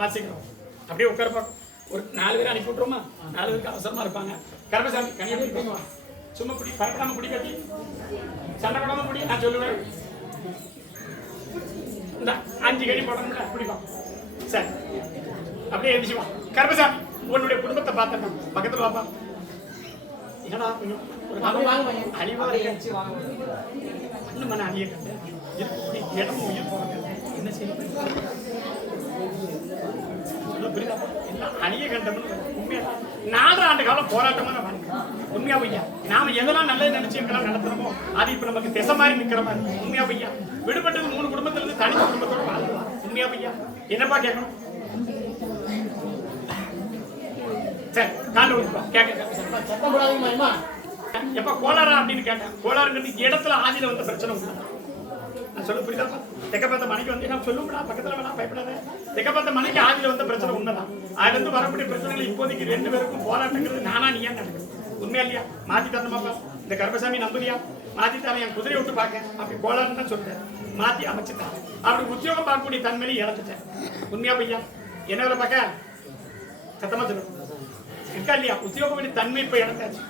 வாசிக்கிறோம். அப்படியே உட்கார பார்க்கும். ஒரு 4 பேரை அனுப்பி விட்டுருமா? 4 பேருக்கு அவசரமா இருப்பாங்க. கருப்பசாமி கனியா பிடிப்பாங்க. சும்மா பிடி, பயப்படாம பிடி, கட்டி சண்டை போடாம பிடி. நான் சொல்லுவேன் இந்த 5 கடி போடணும்ல பிடிப்பான். சரி அப்படியே எழுதிச்சுவா. கருப்பசாமி உன்னுடைய குடும்பத்தை பார்த்தேன் பக்கத்துல வாப்பா. என்னடா ஒரு அழிவா இருக்கு. இன்னும் மன அழிய கண்டு இடமும் உயிர் போறாங்க. என்ன செய்யணும் புரியுதா? எல்லாம் அழிய கண்டம்னு உண்மையா 4 ஆண்டு காலம் போராட்டமான வாழ்க்கை. உண்மையா பையா நாம எதெல்லாம் நல்லது நினைச்சுக்கலாம் நடத்துறோமோ அது இப்ப நமக்கு திசை மாதிரி நிக்கிற மாதிரி. உண்மையா பையா விடுபட்டது 3 குடும்பத்துல இருந்து தனி குடும்பத்தோட வாழ்க்கலாம். உண்மையா பையா என்னப்பா கேட்கணும்? சரி காண்டு விடுப்பா கேட்க. எப்ப கோளாரா அப்படின்னு கேட்டேன். கோளாறுங்கிறது இடத்துல ஆதியில வந்த பிரச்சனை உண்டு. நான் சொல்ல புரியுதாப்பா? தெக்கப்பத்த மனைக்கு வந்து நான் சொல்லுங்களா பக்கத்துல வேணா பயப்படாத. தெக்கப்பத்த மனைக்கு ஆதியில வந்த பிரச்சனை உண்மைதான். அதுல இருந்து வரக்கூடிய பிரச்சனைகள் இப்போதைக்கு 2 பேருக்கும் போராட்டங்கிறது நானா நீயா நடக்குது. உண்மையா இல்லையா? மாத்தி தரணுமாப்பா? இந்த கருப்பசாமி நம்புறியா? மாத்தி தரேன், என் குதிரையை விட்டு பார்க்க. அப்படி கோளாறுன்னு தான் சொல்றேன். மாத்தி அமைச்சுட்டேன். அப்படி உத்தியோகம் பார்க்கக்கூடிய தன்மையில இழந்துட்டேன். உண்மையா பையா? என்ன வேலை பார்க்க? சத்தமா சொல்லணும் இருக்கா இல்லையா? உத்தியோக வேண்டிய தன்மை இப்ப இழந்தாச்சு.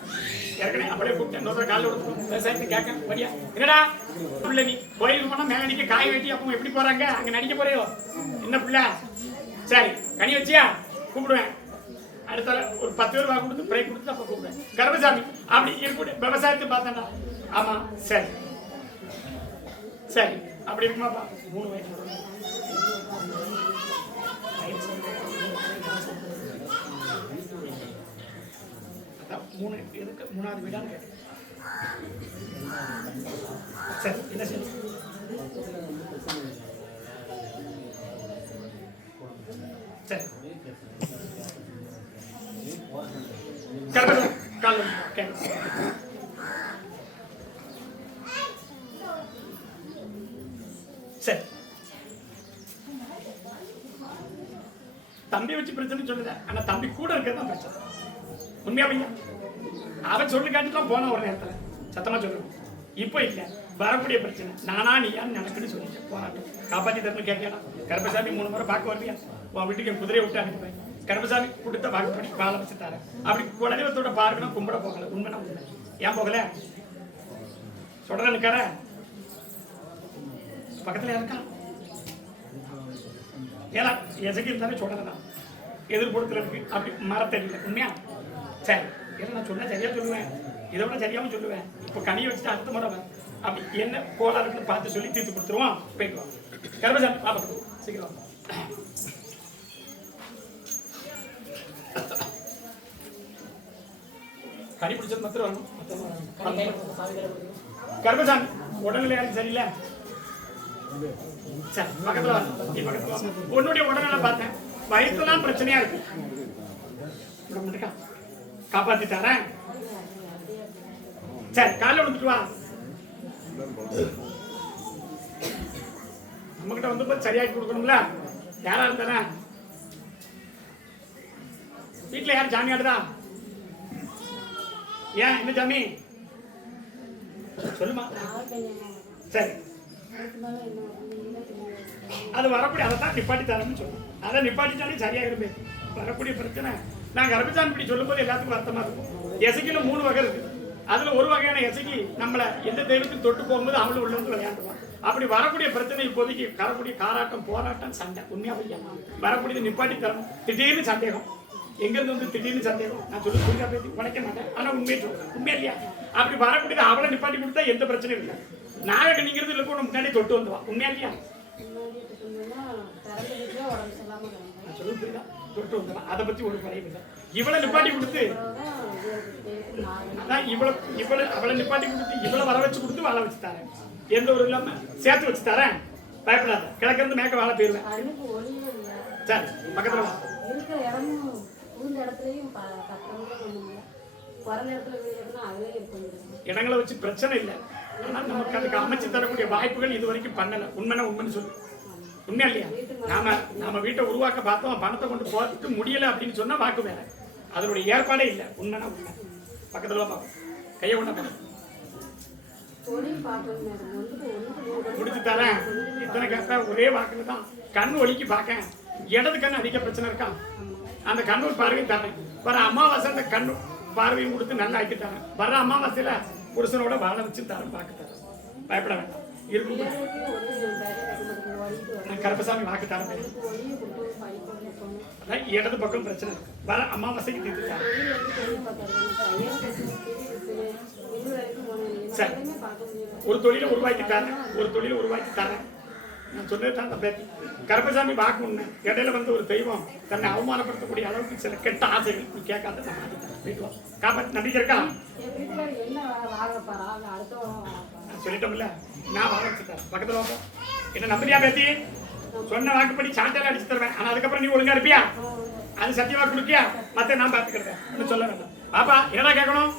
ஏற்கனவே அப்படியே கூப்பிட்டேன். இன்னொரு காலில் கொடுத்துருவோம். விவசாயத்தை கேட்க வரியா? என்னடா பிள்ளை நீ கோயிலுக்கு போனா மேல நடிக்க காய் வெட்டி அப்போ எப்படி போறாங்க? அங்க நடிக்க போறியோ என்ன பிள்ளை? சரி கனி வச்சியா? கூப்பிடுவேன். அடுத்த ஒரு 10 பேர் வாக்கு கொடுத்து பிரேக் கொடுத்து அப்ப கூப்பிடுவேன். கருப்பசாமி அப்படி இருக்கக்கூடிய விவசாயத்தை பார்த்தேன்டா. ஆமா சரி சரி அப்படி இருக்குமாப்பா? 3 வயசு 3 எதுக்கு 3வது வீடான்னு கேட்டேன். சரி என்ன செய்ய? சரி கால் சரி தம்பி வச்சு பிரச்சனை சொல்லுத. ஆனா தம்பி கூட இருக்கிறது பிரச்சனை. உண்மையா பையா? அவன் சொல்லு கேட்டுதான் போன ஒரு நேரத்துல சத்தமா சொல்லுவோம். இப்போ இல்ல வரக்கூடிய பிரச்சனை நானா நீயான்னு நடக்குன்னு சொல்லிட்டேன். போராட்டம் காப்பாற்றி தரணும் கேட்கலாம். கருப்பசாமி 3 முறை பார்க்க வருவியா? உன் வீட்டுக்கு என் குதிரையை விட்டு அனுப்புவேன். கருப்பசாமி கொடுத்த வாக்குப்படி வாழ வச்சு தரேன். அப்படி குலதெய்வத்தோட பார்க்கணும் கும்பிட போகல. உண்மைனா உண்மை. ஏன் போகல? சொல்றேன் நிற்கார பக்கத்துல இருக்கான். ஏன்னா எசைக்கு இருந்தாலே சொல்றதுதான் எதிர்பொருத்துல இருக்கு. அப்படி மரத்தடியில் உண்மையா? சரி ஏன்னா நான் சொன்ன சரியா சொல்லுவேன். இதை விட சரியாவும் சொல்லுவேன். இப்போ கனியை வச்சுட்டு அடுத்த முறை அப்படி என்ன கோலா இருக்குன்னு பார்த்து சொல்லி தீர்த்து கொடுத்துருவோம். போய்க்குவோம். கருப்பசாமி பாப்பா சீக்கிரம் கனி பிடிச்சது மாத்திரம் வரணும். கருப்பசாமி உடல்நிலை சரியில்லை. சரி பக்கத்துல பக்கத்துல உன்னுடைய உடல்நிலை பார்த்தேன். வயிற்றுலாம் பிரச்சனையா இருக்கு. காப்பாத்தி தரேன். சரி காலைல விழுந்துட்டு வா. நம்ம கிட்ட வந்து சரியாக்கி கொடுக்கணும்ல. யாரா இருந்தானே வீட்டுல யாரும் ஜாமி ஆடுதா? ஏன் என்ன ஜாமி சொல்லுமா? சரி அது வரக்கூடிய அதை தான் நிப்பாட்டி தரேன்னு சொல்லுவோம். அதை நிப்பாட்டிட்டாலே சரியாகிடுமே. வரக்கூடிய பிரச்சனை நான் கருப்பசாமி இப்படி சொல்லும் போது எல்லாத்துக்கும் வருத்தமா இருக்கும். எசைக்கில 3 வகை இருக்கு. அதுல ஒரு வகையான எசைக்கு நம்மள எந்த தெய்வத்துக்கு தொட்டு போகும்போது அவளும் உள்ள வந்து விளையாண்டுவான். அப்படி வரக்கூடிய பிரச்சனை இப்போதைக்கு வரக்கூடிய காராட்டம் போராட்டம் சண்டை. உண்மையா பையா வரக்கூடியது நிப்பாட்டி தரணும். திடீர்னு சந்தேகம் எங்க இருந்து வந்து திடீர்னு சந்தேகம். நான் சொல்லி புரியா பேசி உழைக்க மாட்டேன். ஆனா உண்மையை சொல்றேன். உண்மையா இல்லையா? அப்படி வரக்கூடியது அவளை நிப்பாட்டி கொடுத்தா எந்த பிரச்சனையும் இல்லை. நாயகனிங்கிறது இல்லை கூட முன்னாடி தொட்டு வந்துவான். உண்மையா இல்லையா? சொல்லி புரியுதா? தொட்டு வந்துடும். அதை பத்தி ஒரு குறையும் இல்லை. இவளை நிப்பாட்டி கொடுத்து அவளை நிப்பாட்டி கொடுத்து இவளை வர வச்சு கொடுத்து வாழ வச்சு தரேன். எந்த ஒரு இல்லாம சேர்த்து வச்சு தரேன். பயப்படாத. கிழக்கிருந்து மேக்க வாழ போயிருவேன். சரி பக்கத்துல இடங்களை வச்சு பிரச்சனை இல்லை. ஆனா நமக்கு அதுக்கு அமைச்சு தரக்கூடிய வாய்ப்புகள் இது வரைக்கும் பண்ணல. உண்மைன்னா உண்மைன்னு சொல்லு. உண்மையா இல்லையா? நாம வீட்டை உருவாக்க பார்த்தோம். பணத்தை கொண்டு போட்டு முடியல அப்படின்னு சொன்னா வாக்கு வேற. அதனுடைய ஏற்பாடே இல்லை. உண்மைனா உண்மை. பக்கத்துல பார்ப்போம். கையை கொண்ட முடிச்சு தரேன். இத்தனை கேட்க ஒரே வாக்குல தான் கண் ஒலிக்கு பார்க்க இடது கண் அதிக பிரச்சனை இருக்கா? அந்த கண்ணூர் பார்வையும் தரேன். வர அமாவாசை அந்த கண்ணு பார்வையும் கொடுத்து நல்லா ஆக்கி தரேன். வர அமாவாசையில புருஷனோட வாழ வச்சு தரேன், பார்க்க தரேன். பயப்பட வேண்டாம். இருக்கும் கருப்பசாமி வாக்கு தரேன். இடது பக்கம் பிரச்சனை இருக்கு. வர அமாவாசைக்கு தீர்த்து தரேன். சரி, ஒரு தொழிலை உருவாக்கி தரேன், ஒரு தொழிலை உருவாக்கி தரேன். நான் சொன்னது கருப்பசாமி வாக்கு உண்மை. இடையில வந்து ஒரு தெய்வம் தன்னை அவமானப்படுத்தக்கூடிய அளவுக்கு சில கெட்ட ஆசைகள் நீ கேட்காத காப்பாற்றி நம்பிக்கை இருக்கா? சொல்லிட்டோம்ல, நான் வாழ வச்சு தரேன். பக்கத்துல பார்ப்போம். என்ன நம்பரியா பேத்தி? சொன்ன வாக்குப்படி சாட்டையில அடிச்சு தருவேன். ஆனா அதுக்கப்புறம் நீ ஒழுங்கா இருப்பியா? அது சத்தியமா கொடுக்கியா? மத்த நான் பார்த்துக்கிறேன். சொல்ல வேண்டாம். பாப்பா என்னடா கேட்கணும்?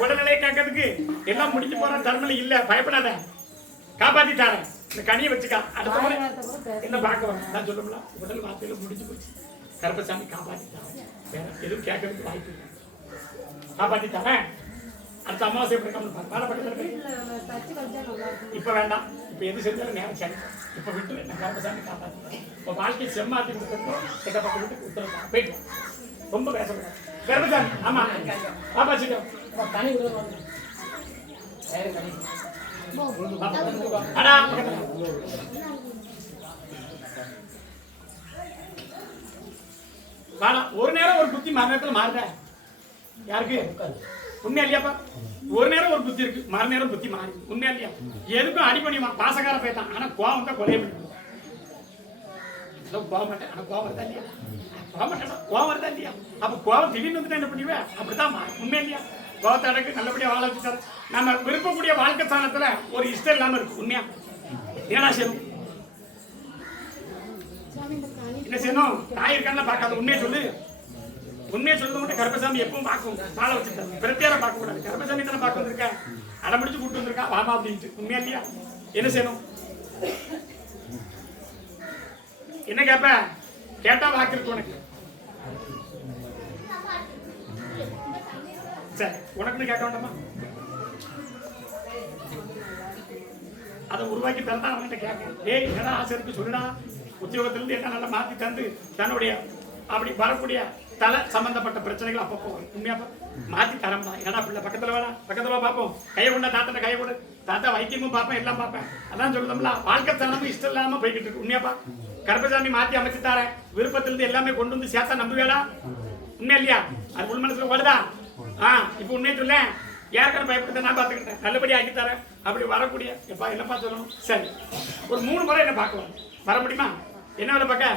உடல்நிலையை கேட்கறதுக்கு எல்லாம் முடிஞ்சு போற தர்மல இல்ல, பயப்படாத. காப்பாத்தி தரேன். இந்த கனியை வச்சுக்கா. அடுத்த முறை என்ன பார்க்க வரும் நான் சொல்லணும்ல, உடல் வார்த்தையில முடிஞ்சு போச்சு. கருப்பசாமி காப்பாத்தி தரேன். வேற எதுவும் கேட்கறதுக்கு வாய்ப்பு இல்லை. காப்பாத்தி தரேன். அடுத்த அமாவாசை எப்படி பாடப்பட்டு இப்ப வேண்டாம். இப்ப எது செஞ்சாலும் நேரம் சரி. இப்ப விட்டு நான் கருப்பசாமி காப்பாத்தி இப்ப வாழ்க்கை செம்மாத்தி கொடுத்துருக்கோம். கிட்ட பக்கம் விட்டு உத்தரவு போயிட்டு ரொம்ப பேசக்கூடாது. கருப்பசாமி ஆமா காப்பாச்சிட்டோம். தனி ஒரு நேரம் ஒரு புத்தி மறு நேரத்தில் மாறுத. யாருக்கு உண்மையா இல்லையாப்பா? ஒரு நேரம் ஒரு புத்தி இருக்கு, மறு நேரம் புத்தி மாறி. உண்மையா இல்லையா? எதுக்கும் அடி பண்ணிமா பாசக்கார போய்தான். ஆனா கோவம் தான் கொலைய பண்ணி கோவம் மாட்டேன். ஆனா கோவம் வருதா இல்லையா? கோவம் மாட்டேன். கோவம் வருதா இல்லையா? அப்ப கோவம் திடீர்னு வந்துட்டு என்ன பண்ணுவேன்? அப்படித்தான் மாறும். உண்மையா இல்லையா? கோவத்தை அடக்கு நல்லபடியா வாழ வச்சுட்டாரு. நம்ம விருப்பக்கூடிய வாழ்க்கை ஸ்தானத்துல ஒரு இஷ்டம் இல்லாம இருக்கு. உண்மையா ஏன்னா செய்யணும்? என்ன செய்யணும்? தாய் இருக்கான்னு பார்க்காத. உண்மையை சொல்லு. உண்மையை சொல்றது மட்டும் கருப்பசாமி எப்பவும் பார்க்கும். வாழ வச்சுட்டாரு. பிரத்தியாரம் பார்க்க கூடாது. கருப்பசாமி தானே பார்க்க வந்திருக்கேன். அடம்பிடிச்சு கூப்பிட்டு வந்திருக்கா வாமா அப்படின்ட்டு. உண்மையா இல்லையா? என்ன செய்யணும்? என்ன கேப்ப? கேட்டா வாக்கு இருக்கு உனக்கு. சரி, உனக்குன்னு கேட்க வேண்டாமா? அதை உருவாக்கி தந்தா அவன்கிட்ட கேட்க. ஏய் என்னடா ஆசை இருக்கு சொல்லுடா. உத்தியோகத்திலிருந்து என்ன நல்லா மாத்தி தந்து தன்னுடைய அப்படி வரக்கூடிய தலை சம்பந்தப்பட்ட பிரச்சனைகள் அப்பப்போ உண்மையாப்பா மாத்தி தரம்டா. என்னடா பிள்ளை பக்கத்துல வேணா, பக்கத்துல பார்ப்போம். கையை கொண்டா தாத்தா கையை கொடு. தாத்தா வைத்தியமும் பார்ப்பேன், எல்லாம் பார்ப்பேன். அதான் சொல்லுதோம்ல, வாழ்க்கை தனமும் இஷ்டம் இல்லாம போய்கிட்டு இருக்கு. உண்மையாப்பா கருப்பசாமி மாத்தி அமைச்சு தரேன். விருப்பத்திலிருந்து எல்லாமே கொண்டு வந்து சேர்த்தா நம்புவேடா. உண்மையா இல்லையா? அது உள் மனசுல ஓடுதா? இப்ப உண்மையை சொல்ல யாருக்கான பயப்பட்டு நான் பார்த்துக்கிட்டேன். நல்லபடி ஆக்கி தரேன். அப்படி வரக்கூடிய எப்பா என்னப்பா சொல்லணும்? சரி, ஒரு 3 முறை என்ன பார்க்கலாம். வர முடியுமா? என்ன வேலை பார்க்க?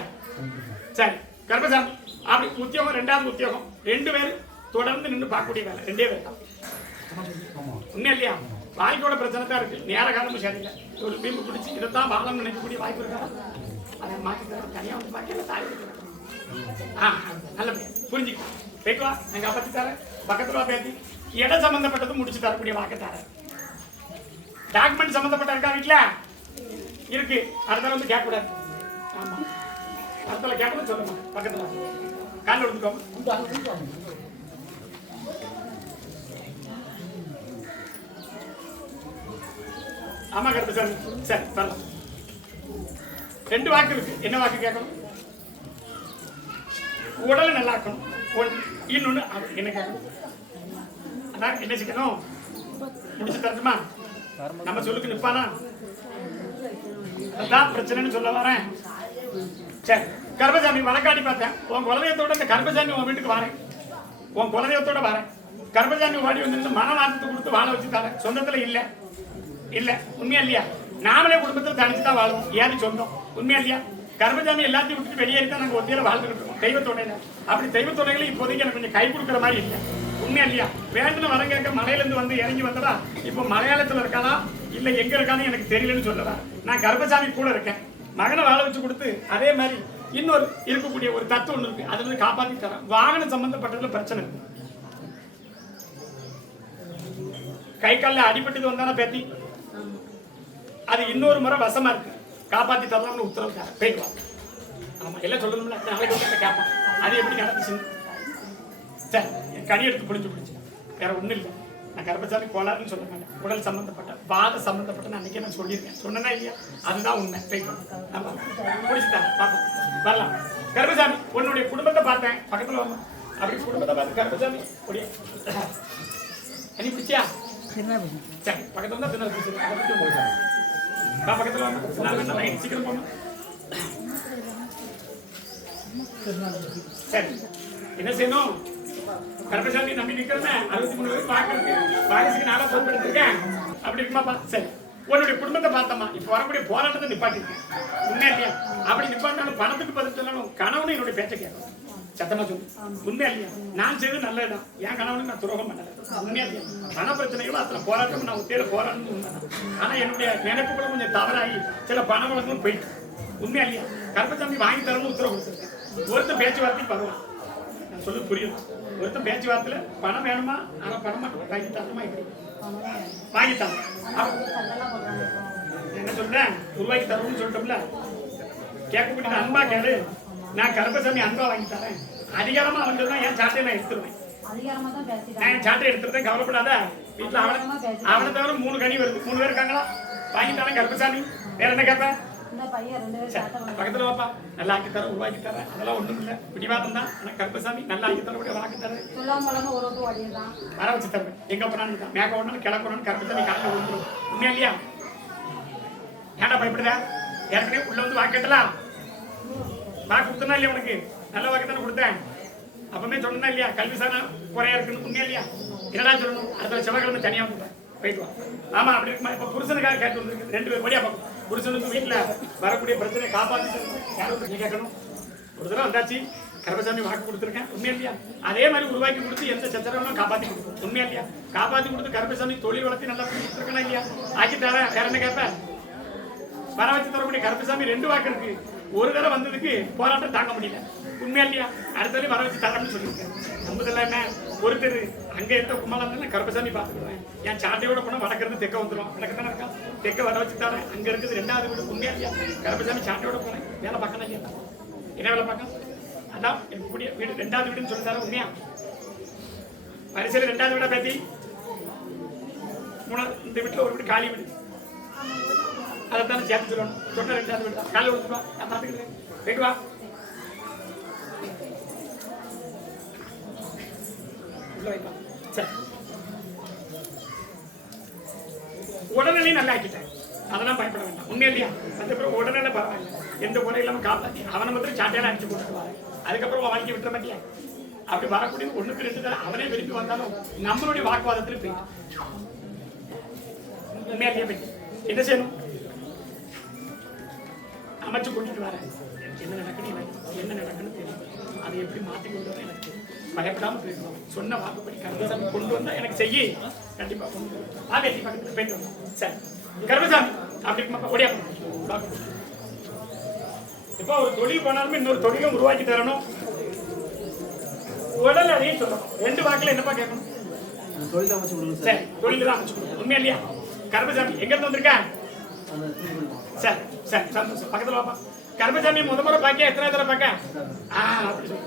சரி கருப்பசாமி அப்படி உத்தியோகம், 2வது உத்தியோகம் 2 பேர் தொடர்ந்து நின்று பார்க்கக்கூடிய வேலை 2 பேர் தான். உண்மையா இல்லையா? வாழ்க்கையோட பிரச்சனை தான் இருக்கு. நேர காலமும் சரியில்லை. ஒரு பீம்பு பிடிச்சி இதைத்தான் வாழணும்னு நினைக்கக்கூடிய வாய்ப்பு இருக்கா? அதை மாற்றி தனியாக வந்து பார்க்கல. தாய் நல்லபடியா புரிஞ்சுக்கலாம். போயிட்டு வா, நான் காப்பாற்றி தரேன். பக்கத்துல வா பேசி இடம் சம்பந்தப்பட்டதும் முடிச்சு தரக்கூடிய வாக்கு தரேன். டாக்குமெண்ட் சம்பந்தப்பட்ட இருக்கா வீட்டுல? இருக்கு. அடுத்த வந்து கேட்க கூடாது. ஆமா, அடுத்த கேட்கணும் சொல்லுமா. பக்கத்துல கால் எடுத்துக்கோ. ஆமா கருத்து சார். சரி வரலாம். 2 வாக்கு இருக்கு. என்ன வாக்கு கேட்கணும்? உடலை நல்லா இருக்கணும். இன்னொன்னு என்ன கேட்கணும்? அதான் என்ன செய்யணும்? முடிச்சு தரட்டுமா? நம்ம சொல்லுக்கு நிப்பானா? அதான் பிரச்சனைன்னு சொல்ல வரேன். சரி கருப்பசாமி வழக்காடி பார்த்தேன். உன் குலதெய்வத்தோட இந்த கருப்பசாமி உன் வீட்டுக்கு வரேன். உன் குலதெய்வத்தோட வரேன். கருப்பசாமி ஓடி வந்து மனவாசத்தை கொடுத்து வாழ வச்சு தரேன். சொந்தத்துல இல்ல இல்ல. உண்மையா இல்லையா? நாமளே குடும்பத்தில் தனிச்சுதான் வாழுவோம். ஏன்னு சொந்தம். உண்மையா இல்லையா? கருப்பசாமி எல்லாத்தையும் விட்டுட்டு வெளியேறிதான் நாங்க ஒத்தியில வாழ்ந்துட்டு இருக்கோம். தெய்வத்தோடையில அப்படி தெய்வத்தோடைகளை இப்போதைக்கு எனக்கு கொஞ்சம் கை கொடுக்குற மாதிரி இல்லை. உண்மையா இல்லையா? வேண்டுன்னு வர கேட்க மலையிலிருந்து வந்து இறங்கி வந்ததா இப்போ மலையாளத்துல இருக்கானா இல்ல எங்க இருக்கானு எனக்கு தெரியலன்னு சொல்லவா. நான் கருப்பசாமி கூட இருக்கேன். மகனை வாழ வச்சு கொடுத்து அதே மாதிரி இன்னொரு இருக்கக்கூடிய ஒரு தத்துவம் ஒன்று இருக்கு. அதுல இருந்து காப்பாத்தி தரேன். வாகனம் சம்பந்தப்பட்டதுல பிரச்சனை இருக்கு. கை காலில் அடிபட்டது வந்தானா பேத்தி அது இன்னொரு முறை வசமா இருக்கு. காப்பாத்தி தரலாம்னு உத்தரவு தரேன். போயிட்டு வா. ஆமா எல்லாம் சொல்லணும்ல. நாளைக்கு வந்து கேட்பான். அது எப்படி நடந்துச்சுன்னு. சரி கனி எடுத்து புளிஞ்சு பிடிச்சு வேற ஒண்ணும் இல்லை. நான் கருப்பசாமி கோளாறுன்னு சொல்ல மாட்டேன். உடல் சம்பந்தப்பட்ட வாத சம்பந்தப்பட்ட அன்னைக்கே நான் சொல்லியிருக்கேன். சொன்னேன்னா இல்லையா? அதுதான் உண்மை. முடிச்சுட்டாங்க பார்ப்போம். வரலாம். கருப்பசாமி உன்னுடைய குடும்பத்தை பார்த்தேன். பக்கத்தில் வரலாம். அப்படி குடும்பத்தை பார்த்து கருப்பசாமி ஒடியா அனி பிடிச்சியா? சரி பக்கத்தில் வந்தால் பின்னால் பிடிச்சி பக்கத்தில் வரணும். நைட் சீக்கிரம் போகணும். சரி என்ன செய்யணும்? கருப்பசாமி நம்பி நிற்கிறேன். 63 வயசு பார்க்கறதுக்கு வாரிசுக்கு நாளாக பொறுப்பெடுத்திருக்கேன். அப்படி இருக்குமாப்பா? சரி உன்னுடைய குடும்பத்தை பார்த்தம்மா. இப்போ வரக்கூடிய போராட்டத்தை நிப்பாட்டிருக்கேன். உண்மையா இல்லையா? அப்படி நிப்பாட்டினாலும் பணத்துக்கு பதில் சொல்லணும். கணவனு என்னுடைய பேச்சை கேட்கணும். சத்தமா சொல்லு. உண்மையா இல்லையா? நான் செய்தது நல்லதுதான். என் கணவனுக்கு நான் துரோகம் பண்ணல. உண்மையா இல்லையா? பண பிரச்சனைகளும் அத்தனை போராட்டம் நான் ஒத்தையில போராடணும் உண்மைதான். ஆனா என்னுடைய நினைப்புகளை கொஞ்சம் தவறாகி சில பண வழங்கும் போயிட்டு. உண்மையா இல்லையா? கருப்பசாமி வாங்கி தரணும்னு உத்தரவு கொடுத்துருக்கேன். ஒருத்தர் பேச்சுவார்த்தைக்கு வருவான். நான் சொல்லு புரியும். ஒருத்தர் பேச்சுவார்த்தையில பணம் வேணுமா? ஆனா பணம் மட்டும் வாங்கி தரணுமா? இப்படி வாங்கித்தாங்க. என்ன சொல்றேன்? உருவாக்கி தரணும்னு சொல்லிட்டோம்ல. கேட்கக்கூடிய அன்பா கேளு. நான் கருப்பசாமி அன்பா வாங்கி தரேன். அதிகாரமா வந்ததுதான் என் சாட்டையை நான் எடுத்துருவேன். நான் என் சாட்டை எடுத்துருந்தேன். கவலைப்படாத. வீட்டுல அவனை தவிர 3 கனி வருது. 3 பேர் இருக்காங்களா? வாங்கி தரேன் கருப்பசாமி. வேற என்ன கேட்பேன்? பக்கத்துல வாப்பா. நல்லா ஆக்கி தரேன், உருவாக்கி தரேன். அதெல்லாம் ஒண்ணும் இல்ல. பிடிவாதம் தான். ஆனா கருப்பசாமி நல்லா ஆக்கி தர கூட வாக்கி தரேன். வர வச்சு தருவேன். எங்க போனான்னு மேக ஒண்ணு கிழக்கு கருப்பசாமி காலையில் விழுந்துடும். உண்மையா இல்லையா? ஏன்டா பயப்படுதா? ஏற்கனவே உள்ள வந்து வாக்கெட்டலாம். வாக்கு கொடுத்தனா இல்லையா? உனக்கு நல்ல வாக்கு தானே கொடுத்தேன். அப்பவே சொன்னா இல்லையா? கல்வி சாணா குறையா இருக்குன்னு. உண்மையா இல்லையா? என்னடா சொல்லணும்? அடுத்த செவ்வாய்க்கிழமை தனியா வந்துட்டேன். போயிட்டு வா. ஆமா அப்படி இருக்குமா? இப்ப புருஷனுக்காக கேட்டு வந்துருக்கு. 2 பேர் படியா பார்க்கும். புருஷனுக்கு வீட்டுல வரக்கூடிய பிரச்சனையை காப்பாற்றி யாரும் கேட்கணும். ஒரு தடவை வந்தாச்சு. கருப்பசாமி வாக்கு கொடுத்துருக்கேன். உண்மையா இல்லையா? அதே மாதிரி உருவாக்கி கொடுத்து எந்த சச்சரவும் காப்பாற்றி கொடுக்கும். உண்மையா இல்லையா? காப்பாற்றி கொடுத்து கருப்பசாமி தொழில் வளர்த்தி நல்லா கொடுத்துருக்கணும் இல்லையா? ஆக்கி தரேன். வேற என்ன கேட்பேன்? வர வச்சு தரக்கூடிய கருப்பசாமி 2 வாக்கு இருக்கு. ஒரு தடவை வந்ததுக்கு போராட்டம் தாங்க முடியல. உண்மையா இல்லையா? அடுத்த வர வச்சு தரேன்னு சொல்லியிருக்கேன். நம்புதெல்லாம் என்ன? ஒருத்தர் அங்க இருந்த கும்மாளம் கருப்பசாமி பார்த்துக்கிடுவேன். என் சாட்டையோட போனா வடக்கிறது தெக்க வந்துடும். வடக்கத்தானே இருக்கா? தெக்க வர வச்சு தரேன். அங்க இருக்குது 2வது வீடு. உண்மையா இல்லையா? கருப்பசாமி சாட்டையோட போனேன். வேலை பார்க்கணும் இல்லையா? என்ன வேலை பார்க்க? அதான் கூடிய வீடு 2வது வீடுன்னு சொல்லி தரேன். உண்மையா? பரிசையில் 2வது வீடா பேத்தி 3 இந்த வீட்டுல ஒரு வீடு காலி வீடு. அதைத்தானே சேர்த்து சொல்லணும். சொன்ன 2வது வீடு தான். காலையில் விடுத்துவா. நான் பார்த்துக்கிறேன். போயிட்டு வா. உடல்நிலை நல்லா ஆக்கிட்டேன். அதெல்லாம் பயப்பட வேண்டாம். உண்மையா இல்லையா? அதுக்கப்புறம் உடல்நிலை பரவாயில்ல. எந்த குறை இல்லாம காப்பாற்றி அவனை மாத்திரம் சாட்டையால அடிச்சு போட்டுருவாரு. அதுக்கப்புறம் வாழ்க்கை விட்டுற மாட்டியா? அப்படி வரக்கூடிய 1க்கு 2 தான் அவனே விரும்பி வந்தாலும் நம்மளுடைய வாக்குவாதத்தில் போயிட்டு உண்மையா இல்லையா? போயிட்டு என்ன செய்யணும்? அமைச்சு கொண்டுட்டு வரேன். என்ன நடக்குன்னு தெரியும். அதை எப்படி மாற்றி கொண்டு வர எனக்கு பயப்படாம போயிடுவோம். சொன்ன வாக்குப்படி கருப்பசாமி கொண்டு வந்தா எனக்கு செய்ய கண்டிப்பா கொண்டு வருவோம். வெற்றி பக்கத்துல போயிட்டு வந்தோம். சரி கருப்பசாமி அப்படி ஒடியா இப்போ ஒரு தொழில் போனாலுமே இன்னொரு தொழிலும் உருவாக்கி தரணும். உடல் அதையும் சொல்லணும். 2 வாக்குல என்னப்பா கேட்கணும்? தொழில் அமைச்சு கொடுங்க. சரி தொழில் தான் அமைச்சு கொடுங்க. உண்மையா இல்லையா? கருப்பசாமி எங்க இருந்து வந்திருக்கேன்? சரி சரி சந்தோஷம். பக்கத்துல வாப்பா. கருப்பசாமி முறை பாக்க எத்தனை தடவை பாக்க?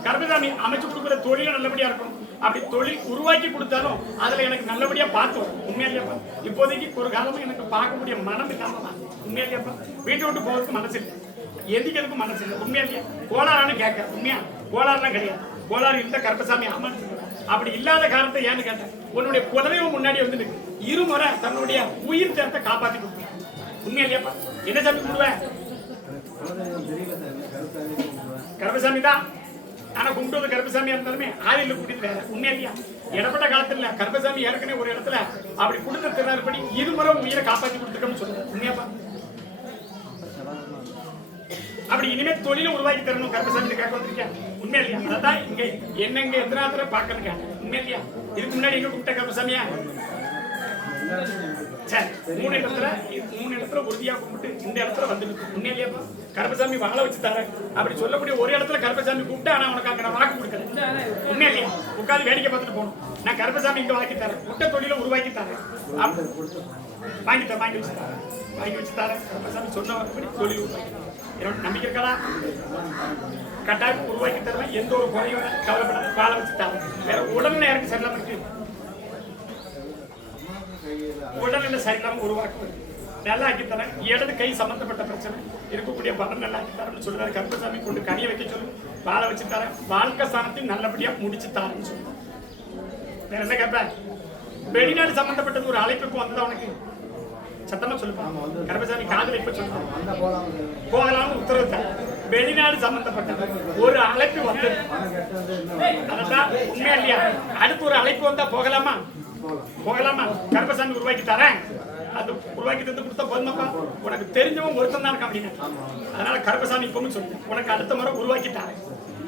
கருப்பசாமி அமைச்சு கொடுக்குற தொழிலும் நல்லபடியா இருக்கும். அப்படி தொழில் உருவாக்கி கொடுத்தாலும் அதுல எனக்கு நல்லபடியா பார்த்து வரும். உண்மையா இல்லையாப்பா? இப்போதைக்கு ஒரு காலமும் எனக்கு பார்க்கக்கூடிய மனம் இல்லாம உண்மையா இல்லையாப்பா? வீட்டை விட்டு போகிறதுக்கு மனசு இல்லை. எந்திக்கிறதுக்கும் மனசு இல்லை. உண்மையா இல்லையா? கோளாறான்னு கேட்க. உண்மையா? கோளாறுலாம் கிடையாது. கோளாறு இருந்த கருப்பசாமி ஆமான்னு சொல்லுவேன். அப்படி இல்லாத காரணத்தை ஏன்னு கேட்டேன். உன்னுடைய குலதெய்வம் முன்னாடி வந்து இருமுறை தன்னுடைய உயிர் சேர்த்த காப்பாற்றி கொடுப்பேன். உண்மையா இல்லையாப்பா? என்ன சாமி கொடுவேன்? கருப்பசாமி தான். ஆனா கும்பிட்டு கருப்பசாமியா இருந்தாலுமே ஆதியில் கூட்டிட்டு வேற. உண்மையா இல்லையா? இடப்பட்ட காலத்துல கருப்பசாமி ஏற்கனவே ஒரு இடத்துல அப்படி கொடுத்த திருநாள்படி இருமுறை உயிரை காப்பாற்றி கொடுத்துருக்கோம்னு சொல்லுவேன். உண்மையாப்பா? அப்படி இனிமே தொழிலை உருவாக்கி தரணும். கருப்பசாமி கேட்க வந்திருக்கேன். உண்மையா இல்லையா? அதான் இங்க என்னங்க எதிராத்துல பார்க்கணும் கேட்டேன். உண்மையா இல்லையா? இதுக்கு முன்னாடி எங்க கூப்பிட்ட கருப்பசாமியா? சரி 3 இடத்துல உறுதியா கும்பிட்டு இந்த இடத்துல வந்துருக்கு. உண்மையா இல்லையாப்பா? கருப்பசாமி வாழ வச்சு தரேன் அப்படி சொல்லக்கூடிய ஒரு இடத்துல கருப்பசாமி கூப்பிட்டு ஆனா உனக்கு நான் வாக்கு கொடுக்குறேன். உண்மையா இல்லையா? உட்காந்து வேடிக்கை பார்த்துட்டு போகணும். நான் கருப்பசாமி இங்க வாங்கி தரேன். முட்டை தொழில உருவாக்கி தரேன். வாங்கி வச்சு தரேன். கருப்பசாமி சொன்ன வாக்குப்படி தொழில் உருவாக்கி என்னோட நம்பிக்கை இருக்கா? கட்டாயம் உருவாக்கி தருவேன். எந்த ஒரு குறையும் கவலைப்படாத வாழ வச்சு தரேன். வேற உடனே எனக்கு செல்ல இருக்கு. உடல்நிலை சரியில்லாமல் உருவாக்குவது, நல்லா ஆக்கி தரேன். இடது கை சம்பந்தப்பட்ட பிரச்சனை இருக்கக்கூடிய பலம் நல்லா ஆக்கி தரேன்னு சொல்றாரு. கருப்பசாமி கொண்டு கனியை வைக்க சொல்லு, வாழை வச்சு தரேன், வாழ்க்கை ஸ்தானத்தையும் நல்லபடியா முடிச்சு தரேன்னு சொல்லு. வேற என்ன கேட்பேன்? வெளிநாடு சம்பந்தப்பட்டது ஒரு அழைப்பு வந்ததா உனக்கு? சத்தமா சொல்லுப்பா. கருப்பசாமி காதல் இப்ப சொல்லுங்க, போகலாம்னு உத்தரவு தரேன். வெளிநாடு சம்பந்தப்பட்டது ஒரு அழைப்பு வந்தது, அதான் உண்மையா இல்லையா? அடுத்து ஒரு அழைப்பு வந்தா போகலாமா? போகலாமா? கருப்பசாமி உருவாக்கி தரேன், அது உருவாக்கி தந்து கொடுத்தா போதுமாப்பா. உனக்கு தெரிஞ்சவன் ஒருத்தம் தான் இருக்கான் அப்படின்னு. அதனால கருப்பசாமி இப்பவும் சொல்லு, உனக்கு அடுத்த முறை உருவாக்கி தரேன்.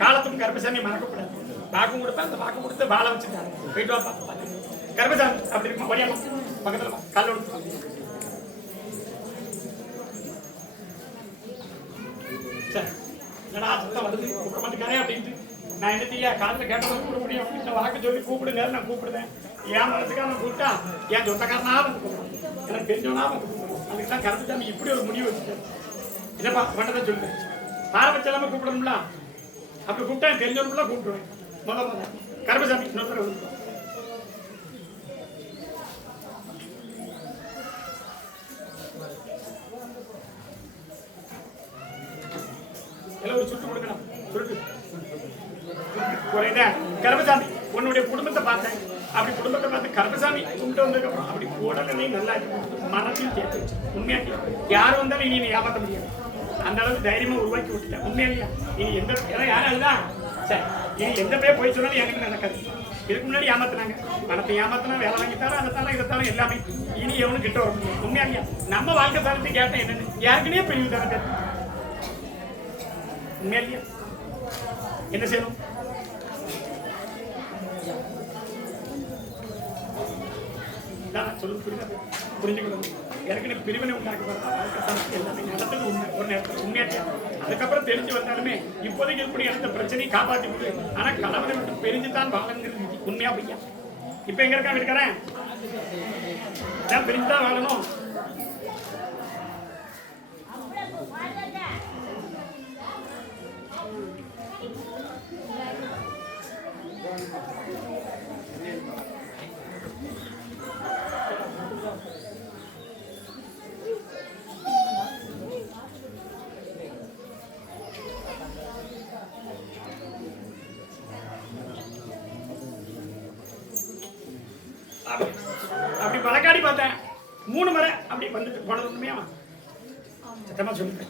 காலத்துக்கும் கருப்பசாமி மறக்கக்கூடாது. வாக்கு கொடுப்பேன், அந்த வாக்கு கொடுத்து வாழை வச்சு தரேன். போயிட்டு வாப்பா கருப்பசாமி. அப்படி இருக்குமா? வழியாமா பக்கத்துல கால கொடுத்து என்னடா சத்தம் வருது கூப்பிட மாட்டேங்கானே அப்படின்ட்டு நான் என்ன செய்ய காலத்தில் கேட்டவங்க கூப்பிட முடியும் அப்படின்னு வாக்கு சொல்லி கூப்பிடுங்க. நான் கூப்பிடுவேன். என் மனசுக்காக நான் கூப்பிட்டா என் சொந்தக்காரனா வந்து கூப்பிடுவேன், எனக்கு தெரிஞ்சவனா வந்து கூப்பிடுவேன். அதுக்கு தான் கருப்பசாமி இப்படி ஒரு முடிவு வச்சுட்டேன். இல்லப்பா மட்டும்தான் சொல்லுவேன், பாரபட்சம் கூப்பிடணும்ல. அப்படி கூப்பிட்டா தெரிஞ்சவனுக்குலாம் கூப்பிடுவேன். முதல்ல கருப்பசாமி இன்னொருத்தர வந்து ஒரு சுட்டு கொடுக்கணும். கருப்பசாமி உன்னுடைய குடும்பத்தை பார்த்தேன். அப்படி குடும்பத்தை பார்த்து கருப்பசாமி கும்பிட்டு வந்ததுக்கு அப்புறம் அப்படி உடனே நல்லா மனத்தையும் தேர்த்து வச்சு உண்மையா யார் வந்தாலும் இனி ஏமாற்ற முடியாது. அந்த அளவுக்கு தைரியமா உருவாக்கி விட்டுட்டேன். உண்மையா இல்லையா? இனி எந்த யாரும் அதுதான் சரி. இனி எந்த பேர் போய் சொன்னாலும் எனக்கு நடக்காது. இதுக்கு முன்னாடி ஏமாத்தினாங்க, பணத்தை ஏமாத்தினா, வேலை வாங்கித்தாலும் அதைத்தாலும் இதைத்தாலும் எல்லாமே. இனி எவனும் கிட்ட வர முடியும். உண்மையா இல்லையா? நம்ம வாழ்க்கை தரத்தை கேட்டேன் என்னன்னு யாருக்குனே பிரிவு தரது. உண்மையா இல்லையா? என்ன செய்யணும்? சொல்லு, புரிஞ்சுக்கணும். ஏற்கனவே பிரிவினை உண்டாக்க எல்லாமே நடந்தது உண்மை. ஒரு நேரத்தில் உண்மையாட்டியா அதுக்கப்புறம் தெரிஞ்சு வந்தாலுமே இப்போதைக்கு எப்படி அந்த பிரச்சனையை காப்பாற்றி விடு. ஆனா கணவனை விட்டு பிரிஞ்சுதான் வாழங்கிறது உண்மையா பையா? இப்ப எங்க இருக்கா இருக்கிறேன் பிரிஞ்சுதான் வாழணும். அப்படி வழக்காடி பார்த்தேன் 3 முறை அப்படி வந்துட்டு போனது உண்மையா? சத்தமா சொல்லுங்க.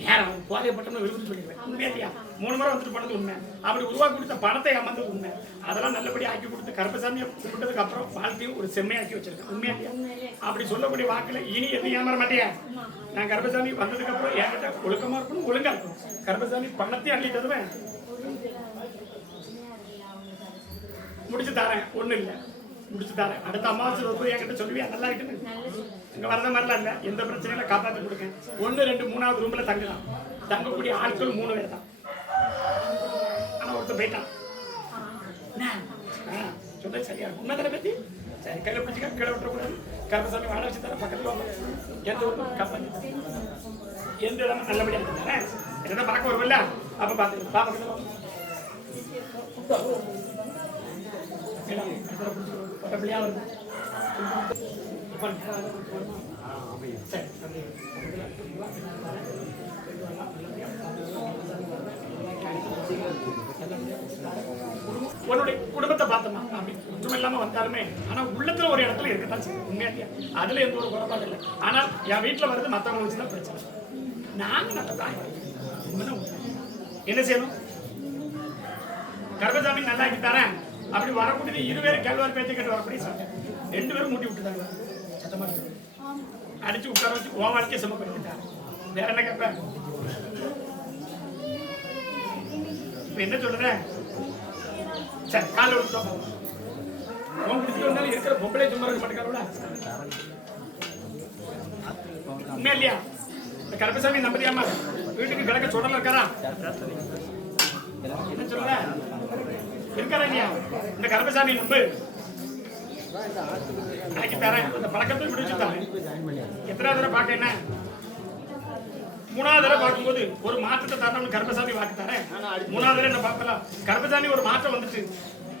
நேரம் போதைப்பட்டோம்னு விரும்பி சொல்லிடுவேன். உண்மையா இல்லையா? 3 முறை வந்துட்டு போனது உண்மை. அப்படி உருவாக்கி கொடுத்த பணத்தை ஏமாந்தது உண்மை. அதெல்லாம் நல்லபடியா ஆக்கி கொடுத்து கருப்பசாமியை கூப்பிட்டதுக்கு அப்புறம் வாழ்க்கையும் ஒரு செம்மையாக்கி வச்சிருக்கேன். உண்மையா இல்லையா? அப்படி சொல்லக்கூடிய வாக்குல இனி எதுவும் ஏமாற மாட்டேன். நான் கருப்பசாமி வந்ததுக்கு அப்புறம் என்கிட்ட ஒழுக்கமா இருக்கணும், ஒழுங்கா இருக்கணும். கருப்பசாமி பணத்தையும் அள்ளி தருவேன், முடிச்சு தரேன். ஒண்ணு இல்லை, முடிச்சு தரேன். அடுத்த அமாவாசை போய் என்கிட்ட சொல்லுவியா நல்லா இருக்குன்னு. இங்க வரத மாதிரிலாம் இல்லை, எந்த பிரச்சனையில காப்பாற்றி கொடுக்கேன். 1, 2, 3வது ரூம்ல தங்கலாம். தங்கக்கூடிய ஆட்கள் 3 பேர் தான். ஆனா ஒருத்தர் போயிட்டான். சொல்ல சரியா உண்மை தானே பத்தி? சரி, கையில பிடிச்சிக்க, கீழே விட்டுறக்கூடாது. கருப்பசாமி வாழ வச்சு தரேன். பக்கத்துல எந்த ஊரும் காப்பாற்றி எந்த இடமும் நல்லபடியா இருக்கு தரேன். என்னதான் பார்க்க வரும்ல, அப்ப பார்த்து பாப்பா உன்னுடைய குடும்பத்தை பார்த்தோமா அப்படி குற்றம் இல்லாம வந்தாலுமே ஆனா உள்ளத்துல ஒரு இடத்துல இருக்கத்தான் செய்யும். உண்மையா இல்லையா? அதுல எந்த ஒரு குறைபாடு இல்லை. ஆனால் என் வீட்டுல வருது மத்தவங்க வச்சுதான் பிரச்சனை. நாங்க நல்லதான் என்ன செய்யணும்? கர்ப்பசாமி நல்லா ஆக்கி தரேன். அப்படி வரக்கூடிய 2 பேரும் கேள்வார் பேச்சை கேட்டு வரக்கூடிய சொன்னேன். 2 பேரும் மூட்டி விட்டுட்டாங்க. சத்தமா அடிச்சு உட்கார வச்சு ஓ வாழ்க்கையை சமப்படுத்திட்டாங்க. வேற என்ன கேட்பேன்? இப்ப என்ன சொல்றேன்? சரி, காலை விட்டு உன் பிடிச்சிட்டு வந்தாலும் இருக்கிற பொம்பளை சும்மா மாட்டேங்காரோட உண்மையா இல்லையா? இந்த கருப்பசாமி நம்பதியாம வீட்டுக்கு கிழக்க சுடல இருக்காரா? என்ன சொல்ற? இருக்காரா இல்லையா? இந்த கருப்பசாமி நம்பு ஆக்கி தரேன். அந்த பழக்கத்தை விடுச்சு தரேன். எத்தனாவது தடவை பார்க்க என்ன? 3வது தடவை பார்க்கும்போது ஒரு மாற்றத்தை தரணும். கருப்பசாமி வாக்கு தரேன். 3வது தடவை என்ன பார்க்கலாம்? கருப்பசாமி ஒரு மாற்றம் வந்துச்சு.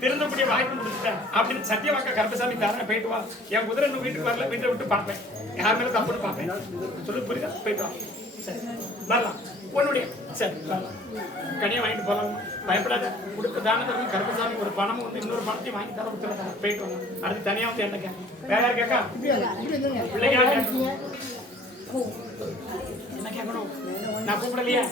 திருந்தக்கூடிய வாய்ப்பு கொடுத்துட்டேன் அப்படின்னு சத்தியவாக்க கருப்பசாமி தரேன், போயிட்டு வா. என் குதிரை இன்னும் வீட்டுக்கு வரல, வீட்டை விட்டு பார்ப்பேன், யார் மேல தப்புன்னு பார்ப்பேன் சொல்லு, புரியுதா? போயிட்டு வா. சரி வரலாம் உன்னுடைய. சரி வரலாம், கனியை வாங்கிட்டு போகலாம், பயப்படாத. கொடுத்த தானத்துக்கு கருப்பசாமி ஒரு பணமும் வந்து இன்னொரு பணத்தையும் வாங்கி தர கொடுத்துருக்காங்க. போயிட்டு வரலாம். அடுத்து தனியாக வந்து என்ன வேற யார் கேட்கா? பிள்ளைங்க என்ன கேட்கணும்? நான் கூப்பிடலையா?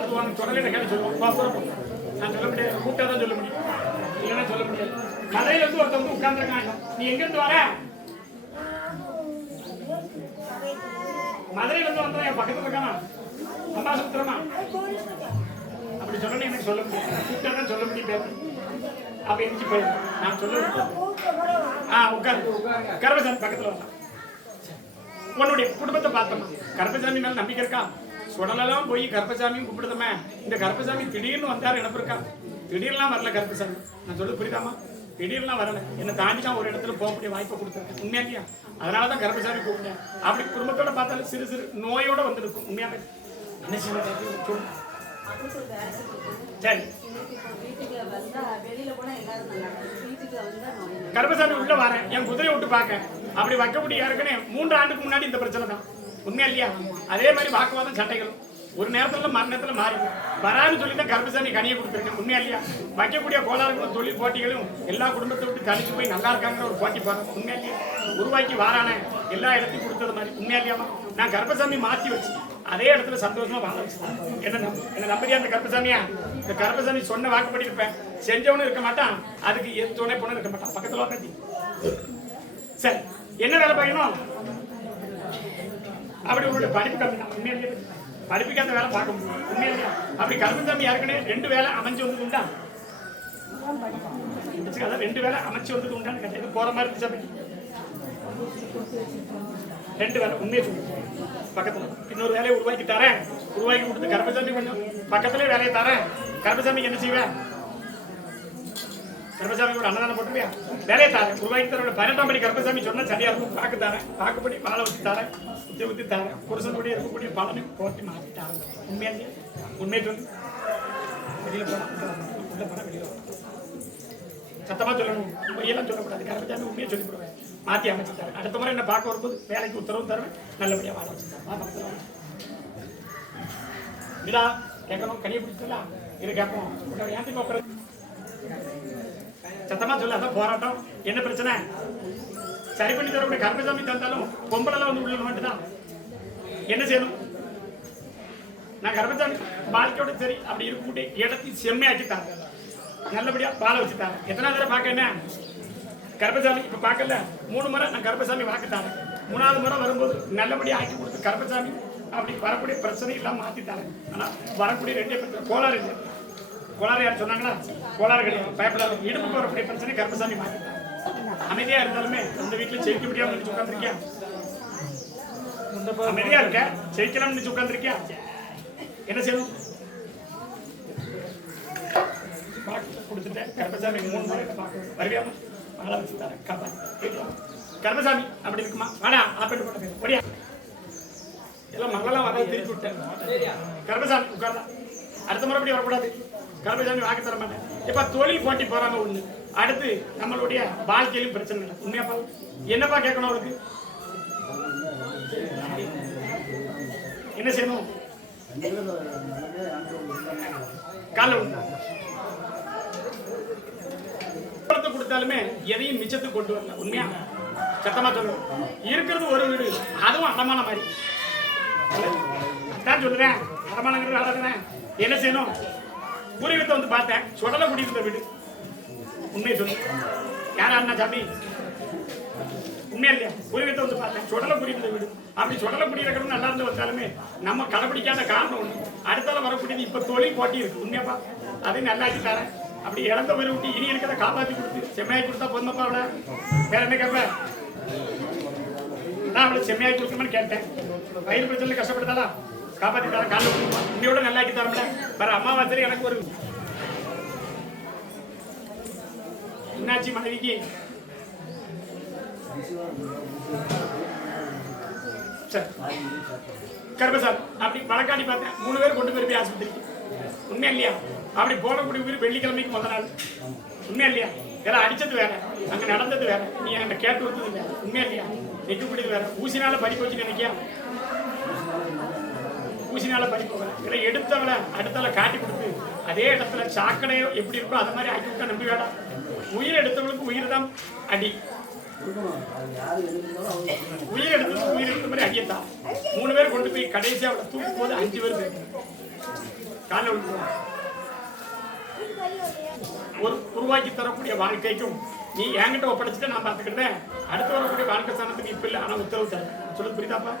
அது உனக்கு தொடர்ந்து கேள்வி சொல்லுவோம். நான் சொல்ல முடியாது, கூப்பிட்டா தான் சொல்ல முடியும், இல்லைன்னா சொல்ல முடியாது. கதையில இருந்து ஒருத்த வந்து உட்கார்ந்துருக்காங்க. நீ எங்க இருந்து வர? மதுரையில இருந்து வந்தா என் பக்கத்துல இருக்கானா? அம்பாசுத்திரமா? அப்படி சொல்லணும் எனக்கு சொல்ல முடியாது, கூப்பிட்டா தான் சொல்ல முடியும். அப்ப எந்திரிச்சு போயிரு, நான் சொல்ல உட்காந்து கருப்பசாமி பக்கத்துல வரலாம். உன்னுடைய குடும்பத்தை பார்த்தோமா? கருப்பசாமி மேல நம்பிக்கை இருக்கா? சுடலெல்லாம் போய் கருப்பசாமியும் கூப்பிடுதமே. இந்த கருப்பசாமி திடீர்னு வந்தாரு, எனக்கு இருக்கா? திடீர்லாம் வரல கருப்பசாமி. நான் சொல்ல புரியுதாமா? திடீர்லாம் வரல, என்னை தாண்டி தான் ஒரு இடத்துல போகக்கூடிய வாய்ப்பை கொடுத்துருக்கேன். உண்மையா இல்லையா? அதனாலதான் கருப்பசாமி கூப்பிட்டேன். அப்படி குடும்பத்தோட பார்த்தாலும் சிறு சிறு நோயோட வந்திருக்கும். உண்மையாவே என்ன செய்ய? சரி, கருப்பசாமி உள்ள வரேன், என் குதிரையை விட்டு பார்க்க. அப்படி வைக்கக்கூடிய யாருக்குன்னு 3 ஆண்டுக்கு முன்னாடி இந்த பிரச்சனை தான். உண்மையா இல்லையா? அதே மாதிரி வாக்குவாதம் சட்டைகளும் ஒரு நேரத்துல மறு நேரத்துல மாறி வரான்னு சொல்லி தான் கருப்பசாமி கனியை கொடுத்துருக்கேன். உண்மையா இல்லையா? வைக்கக்கூடிய கோளாறுகளும் தொழில் போட்டிகளும் எல்லா குடும்பத்தை விட்டு தனிச்சு போய் நல்லா இருக்காங்கிற ஒரு போட்டி பாருங்க. உண்மையா இல்லையா? உருவாக்கி வாரான எல்லா இடத்தையும் கொடுத்தது மாதிரி. உண்மையா இல்லையாமா? நான் கருப்பசாமி மாற்றி வச்சு அதே இடத்துல சந்தோஷமா வாழ வச்சு என்ன நம்பரியா? அந்த கருப்பசாமியா? இந்த கருப்பசாமி சொன்ன வாக்குப்படி இருப்பேன், செஞ்சவனும் இருக்க மாட்டான், அதுக்கு துணை பொண்ணு இருக்க மாட்டான். பக்கத்துல கட்டி சரி, என்ன வேலை பார்க்கணும்? அப்படி உங்களுடைய படிப்பு கம்மி தான். உண்மையிலேயே படிப்புக்காத வேலை பார்க்க முடியும். உண்மையிலேயே அப்படி கருப்பசாமி யாருக்குன்னு 2 வேலை அமைச்சு வந்தது உண்டா? 2 வேலை அமைச்சு வந்தது உண்டான்னு கேட்டேன். போற மாதிரி இருந்துச்சு. 2 வேலை உண்மையை சொல்லுங்க. பக்கத்துல இன்னொரு வேலையை உருவாக்கி தரேன், உருவாக்கி கொடுத்து கருப்பசாமி கொஞ்சம் பக்கத்துலேயே வேலையை தரேன். கருப்பசாமிக்கு என்ன செய்வேன்? கருப்பசாமி ஒரு அன்னதானம் போட்டுவியா? வேலையை தரேன், உருவாக்கி தர. 18ஆம் படி கருப்பசாமி சொன்னா சரியா இருக்கும். பாக்கு தரேன், பாக்குப்படி வாழை வச்சு தரேன், ஊற்றி தரேன். புருஷனுடைய இருக்கக்கூடிய பலனையும் போட்டி மாற்றி தரேன். உண்மையா இல்லையா? உண்மையை சொல்லு. வெளியில போனா உள்ள போனா வெளியில சத்தமா சொல்லணும், பொய்யெல்லாம் சொல்லக்கூடாது. கருப்பசாமி உண்மையை சொல்லி கொடுவேன், மாற்றி அமைச்சு தரேன். அடுத்த முறை என்ன பார்க்க வரும்போது வேலைக்கு உத்தரவு தருவேன், நல்லபடியா வாழ வச்சு தரேன். விடா கேட்கணும், கனியை பிடிச்சலாம் இது கேட்போம். ஏன் கோப்பற சத்தமா சொல்ல. அதான் போராட்டம். என்ன பிரச்சனை? சரி பண்ணி தரக்கூடிய கருப்பசாமி தந்தாலும் பொம்பளெல்லாம் வந்து உள்ள மட்டும்தான். என்ன செய்யணும்? நான் கருப்பசாமி வாழ்க்கையோட சரி அப்படி இருக்கக்கூடிய இடத்தையும் செம்மையாக்கி தரேன், நல்லபடியா வாழ வச்சு தரேன். எத்தனை தடவை பார்க்க? என்ன கருப்பசாமி இப்ப பார்க்கல, 3 முறை நான் கருப்பசாமி வாக்கு தரேன். 3ஆவது முறை வரும்போது நல்லபடியா ஆக்கி கொடுத்து கருப்பசாமி அப்படி வரக்கூடிய பிரச்சனை எல்லாம் மாத்தி தரேன். ஆனா வரக்கூடிய 2 பிரச்சனை கோளாறு இல்லை. கோளாறு யார் சொன்னாங்களா? கோளாறு கிடையாது, பயப்படாத. இடுப்புக்கு வரக்கூடிய பிரச்சனை கருப்பசாமி மாத்தி தரேன். அமைதியா இருந்தாலுமே அந்த வீட்டுல ஜெயிக்க முடியாம நினைச்சு உட்காந்துருக்கியா? அமைதியா இருக்க, ஜெயிக்கலாம் நினைச்சு உட்காந்துருக்கியா? என்ன செய்யணும்? கொடுத்துட்டேன். கருப்பசாமி 3 முறை வருவியாம வாழ வச்சு தரேன், காப்பாற்றி. கருப்பசாமி அப்படி இருக்குமா? வாடா ஆப்பேட்டு போட்ட ஒடியா எல்லாம் மகளெல்லாம் வர திருப்பி விட்டேன். கருப்பசாமி உட்கார்ந்தா அடுத்த முறை அப்படி வரக்கூடாது. கருப்பசாமி வாக்கு தர மாட்டேன். இப்ப தொழில் போட்டி போறாம ஒண்ணு, அடுத்து நம்மளுடைய வாழ்க்கையிலும் பிரச்சனை இல்லை. உண்மையாப்பா என்னப்பா கேட்கணும்? அவருக்கு என்ன செய்யணும்? கால கொடுத்தாலுமே எதையும் மிச்சத்துக்கு கொண்டு வரல. உண்மையா சத்தமா சொல்லணும். இருக்கிறது ஒரு வீடு, அதுவும் அடமான மாதிரி தான் சொல்லுறேன். அடமானங்கிறது அடக்குறேன். என்ன செய்யணும்? பூர்வீகத்தை வந்து பார்த்தேன், சுடலை குடியிருந்த வீடு. உண்மையை சொல்லு. யாரா அண்ணா சாமி? உண்மையா இல்லையா? பூர்வீகத்தை வந்து பார்த்தேன், சுடலை குடியிருந்த வீடு. அப்படி சுடலை குடியிருக்கிறது நல்லா இருந்து வந்தாலுமே நம்ம கடைபிடிக்காத காரணம் ஒண்ணு. அடுத்தால வரக்கூடியது இப்ப தொழில் போட்டி இருக்கு. உண்மையாப்பா அதையும் நல்லாக்கி தரேன். அப்படி இறந்த போய் விட்டு இனி இருக்கிறத காப்பாற்றி கொடுத்து செம்மையாக்கி கொடுத்தா போதுமாப்பா? அவளை வேற என்ன கேட்ப? நான் அவளை செம்மையாக்கி கொடுக்கணும்னு கேட்டேன். வயிறு பிரச்சனை கஷ்டப்படுத்தாளா? காப்பாற்றி தரேன். காலைல கொடுப்பா, இன்னையோட நல்லாக்கி தரல. வேற அம்மாவாசரி எனக்கு ஒரு என்னாச்சு மனைவிக்கு? சரி கருப்பசாமி அப்படி வழக்காடி பார்த்தேன் 3 பேர் கொண்டு போய் ஆஸ்பத்திரிக்கு உண்மையா இல்லையா அப்படி போகக்கூடிய உயிர் வெள்ளிக்கிழமைக்கு முதல் நாள் உண்மையா இல்லையா வேற அடிச்சது வேற அங்க நடந்தது வேற நீ அங்க கேட்டு வந்தது வேற உண்மையா இல்லையா நிற்கக்கூடியது வேற ஊசினால பறி போச்சு நினைக்கியா ஊசினால பறி போகல இதை எடுத்தவளை அடுத்தவளை காட்டி கொடுத்து அதே இடத்துல சாக்கடையோ எப்படி இருக்கோ அது மாதிரி ஆக்கி விட்டா நம்பி வேடாம் உயிர் எடுத்தவளுக்கு உயிர் தான் அடி உயிர் எடுத்தது உயிர் எடுத்த மாதிரி அடியத்தான் 3 பேர் கொண்டு போய் கடைசியா அவளை தூக்கும் போது 5 பேர் காலையில் விழுந்துருவாங்க ஒரு உருவாக்கி தரக்கூடிய வாழ்க்கைக்கும் நீ என்கிட்ட ஒப்படைச்சிட்டு நான் பார்த்துக்கிட்டேன் அடுத்து வரக்கூடிய வாழ்க்கை ஸ்தானத்துக்கு இப்ப இல்லை ஆனா உத்தரவு தரேன் சொல்லுது புரியுதாப்பா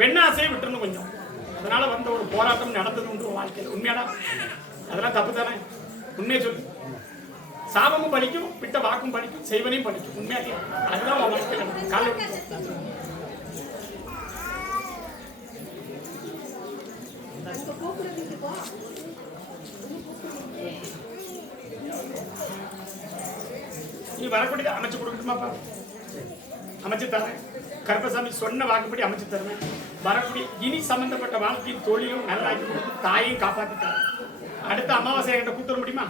பெண்ணாசையை விட்டுருந்து கொஞ்சம் அதனால வந்த ஒரு போராட்டம் நடந்தது உண்டு வாழ்க்கையில் உண்மையாடா அதெல்லாம் தப்பு தானே உண்மையை சொல்லு சாபமும் படிக்கும் விட்ட வாக்கும் படிக்கும் செய்வனையும் படிக்கும் உண்மையா அதுதான் உன் வாழ்க்கையில் காலையில் நீ வரக்கூடிய அமைச்சு கொடுக்கணுமாப்பா அமைச்சு தரேன் கருப்பசாமி சொன்ன வாக்குப்படி அமைச்சு தருவேன் வரக்கூடிய இனி சம்பந்தப்பட்ட வாழ்க்கையின் தொழிலும் நல்லாக்கி கொடுத்து தாயையும் காப்பாற்றி தரேன் அடுத்த அமாவாசை என்கிட்ட கூட்டு வர முடியுமா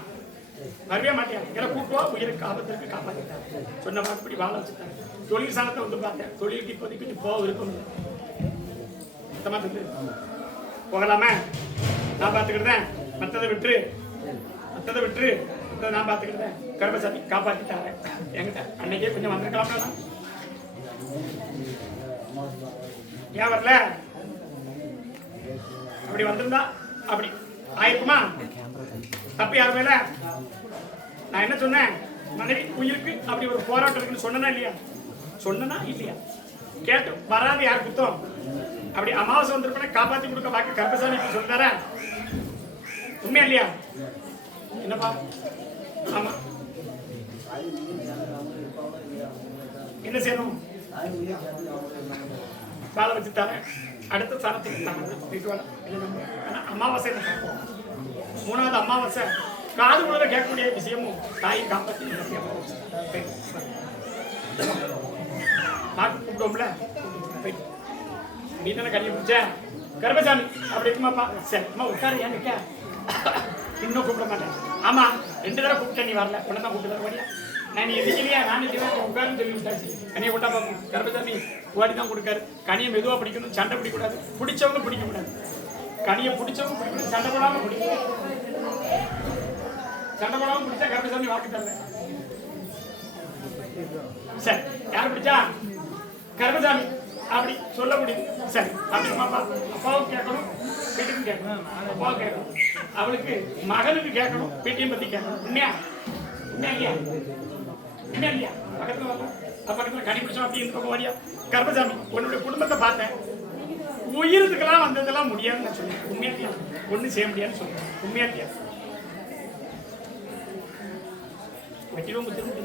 வரவே மாட்டியா ஏன்னா கூட்டுவா உயிருக்கு ஆபத்திற்கு காப்பாற்றி தரேன் சொன்ன வாக்குப்படி வாழ வச்சு தரேன் தொழில் சாணத்தை வந்து பார்த்தேன் தொழிலுக்கு இப்போதைக்கு நீ போக விருப்பம் சுத்தமா சொல்லு போகலாமா நான் பார்த்துக்கிட்டேன் மற்றதை விட்டுரு நான் பார்த்துக்கிட்டேன் கருப்பசாமி காப்பாற்றி தரேன் என்கிட்ட அன்னைக்கே கொஞ்சம் வந்திருக்கலாம்ல ஏன் வரல அப்படி வந்திருந்தா அப்படி ஆயிருக்குமா தப்பு யார் மேல நான் என்ன சொன்னேன் மனைவி உயிருக்கு அப்படி ஒரு போராட்டம் இருக்குன்னு சொன்னா இல்லையா சொன்னா இல்லையா கேட்டு வராது யார் குத்தம் அப்படி அமாவாசை வந்திருப்பேன் காப்பாத்தி கொடுக்க பாக்கி கருப்பசாமி சொல்லிட்டார உண்மையா இல்லையா என்னப்பா ஆமா என்ன செய்யணும் வாழ வச்சு தரேன் அடுத்த ஸ்தானத்துக்கு அமாவாசை 3வது அமாவாசை காது உள்ள கேட்கக்கூடிய விஷயமும் தாயை காப்பாற்றி கூப்பிட்டோம்ல நீ தானே கடியை பிடிச்ச கருப்பசாமி அப்படி இருக்குமாப்பா சரி அம்மா உட்காரு ஏன் நிற்க இன்னும் கூப்பிட மாட்டேன் ஆமா 2 தடவை கூப்பிட்டேன் நீ வரல உடனே தான் கூப்பிட்டு வர நான் நீ எதிர்க்கலையா நான் உட்காருன்னு சொல்லி விட்டாச்சு கனியை கொட்டா பார்ப்போம் கருப்பசாமி ஓடி தான் கொடுக்காரு கனியை மெதுவாக பிடிக்கணும் சண்டை பிடிக்கூடாது பிடிச்சவங்க பிடிக்க கூடாது கனியை பிடிச்சவங்க பிடிக்கணும் சண்டை போடாமல் பிடிக்கணும் சண்டை போடாமல் பிடிச்சா கருப்பசாமி வாக்கு தரல சரி யார் பிடிச்சா கருப்பசாமி அப்படி சொல்ல முடியுது சரி அப்படி அப்பாவுக்கு கேட்கணும் வீட்டுக்கும் கேட்கணும் அப்பாவுக்கு கேட்கணும் அவளுக்கு மகனுக்கு கேட்கணும் வீட்டையும் பத்தி கேட்கணும் உண்மையா இல்லையா இல்லையா பக்கத்துல வரலாம் பக்கத்துல கனிப்பிடிச்சோம் அப்படி இந்த பக்கம் வரியா கருப்பசாமி உன்னுடைய குடும்பத்தை பார்த்தேன் உயிரத்துக்கெல்லாம் வந்ததெல்லாம் முடியாதுன்னு நான் சொன்னேன் உண்மையா இல்லையா ஒன்றும் செய்ய முடியாதுன்னு சொல்றேன் உண்மையா இல்லையா வெட்டிடும் முத்திரும்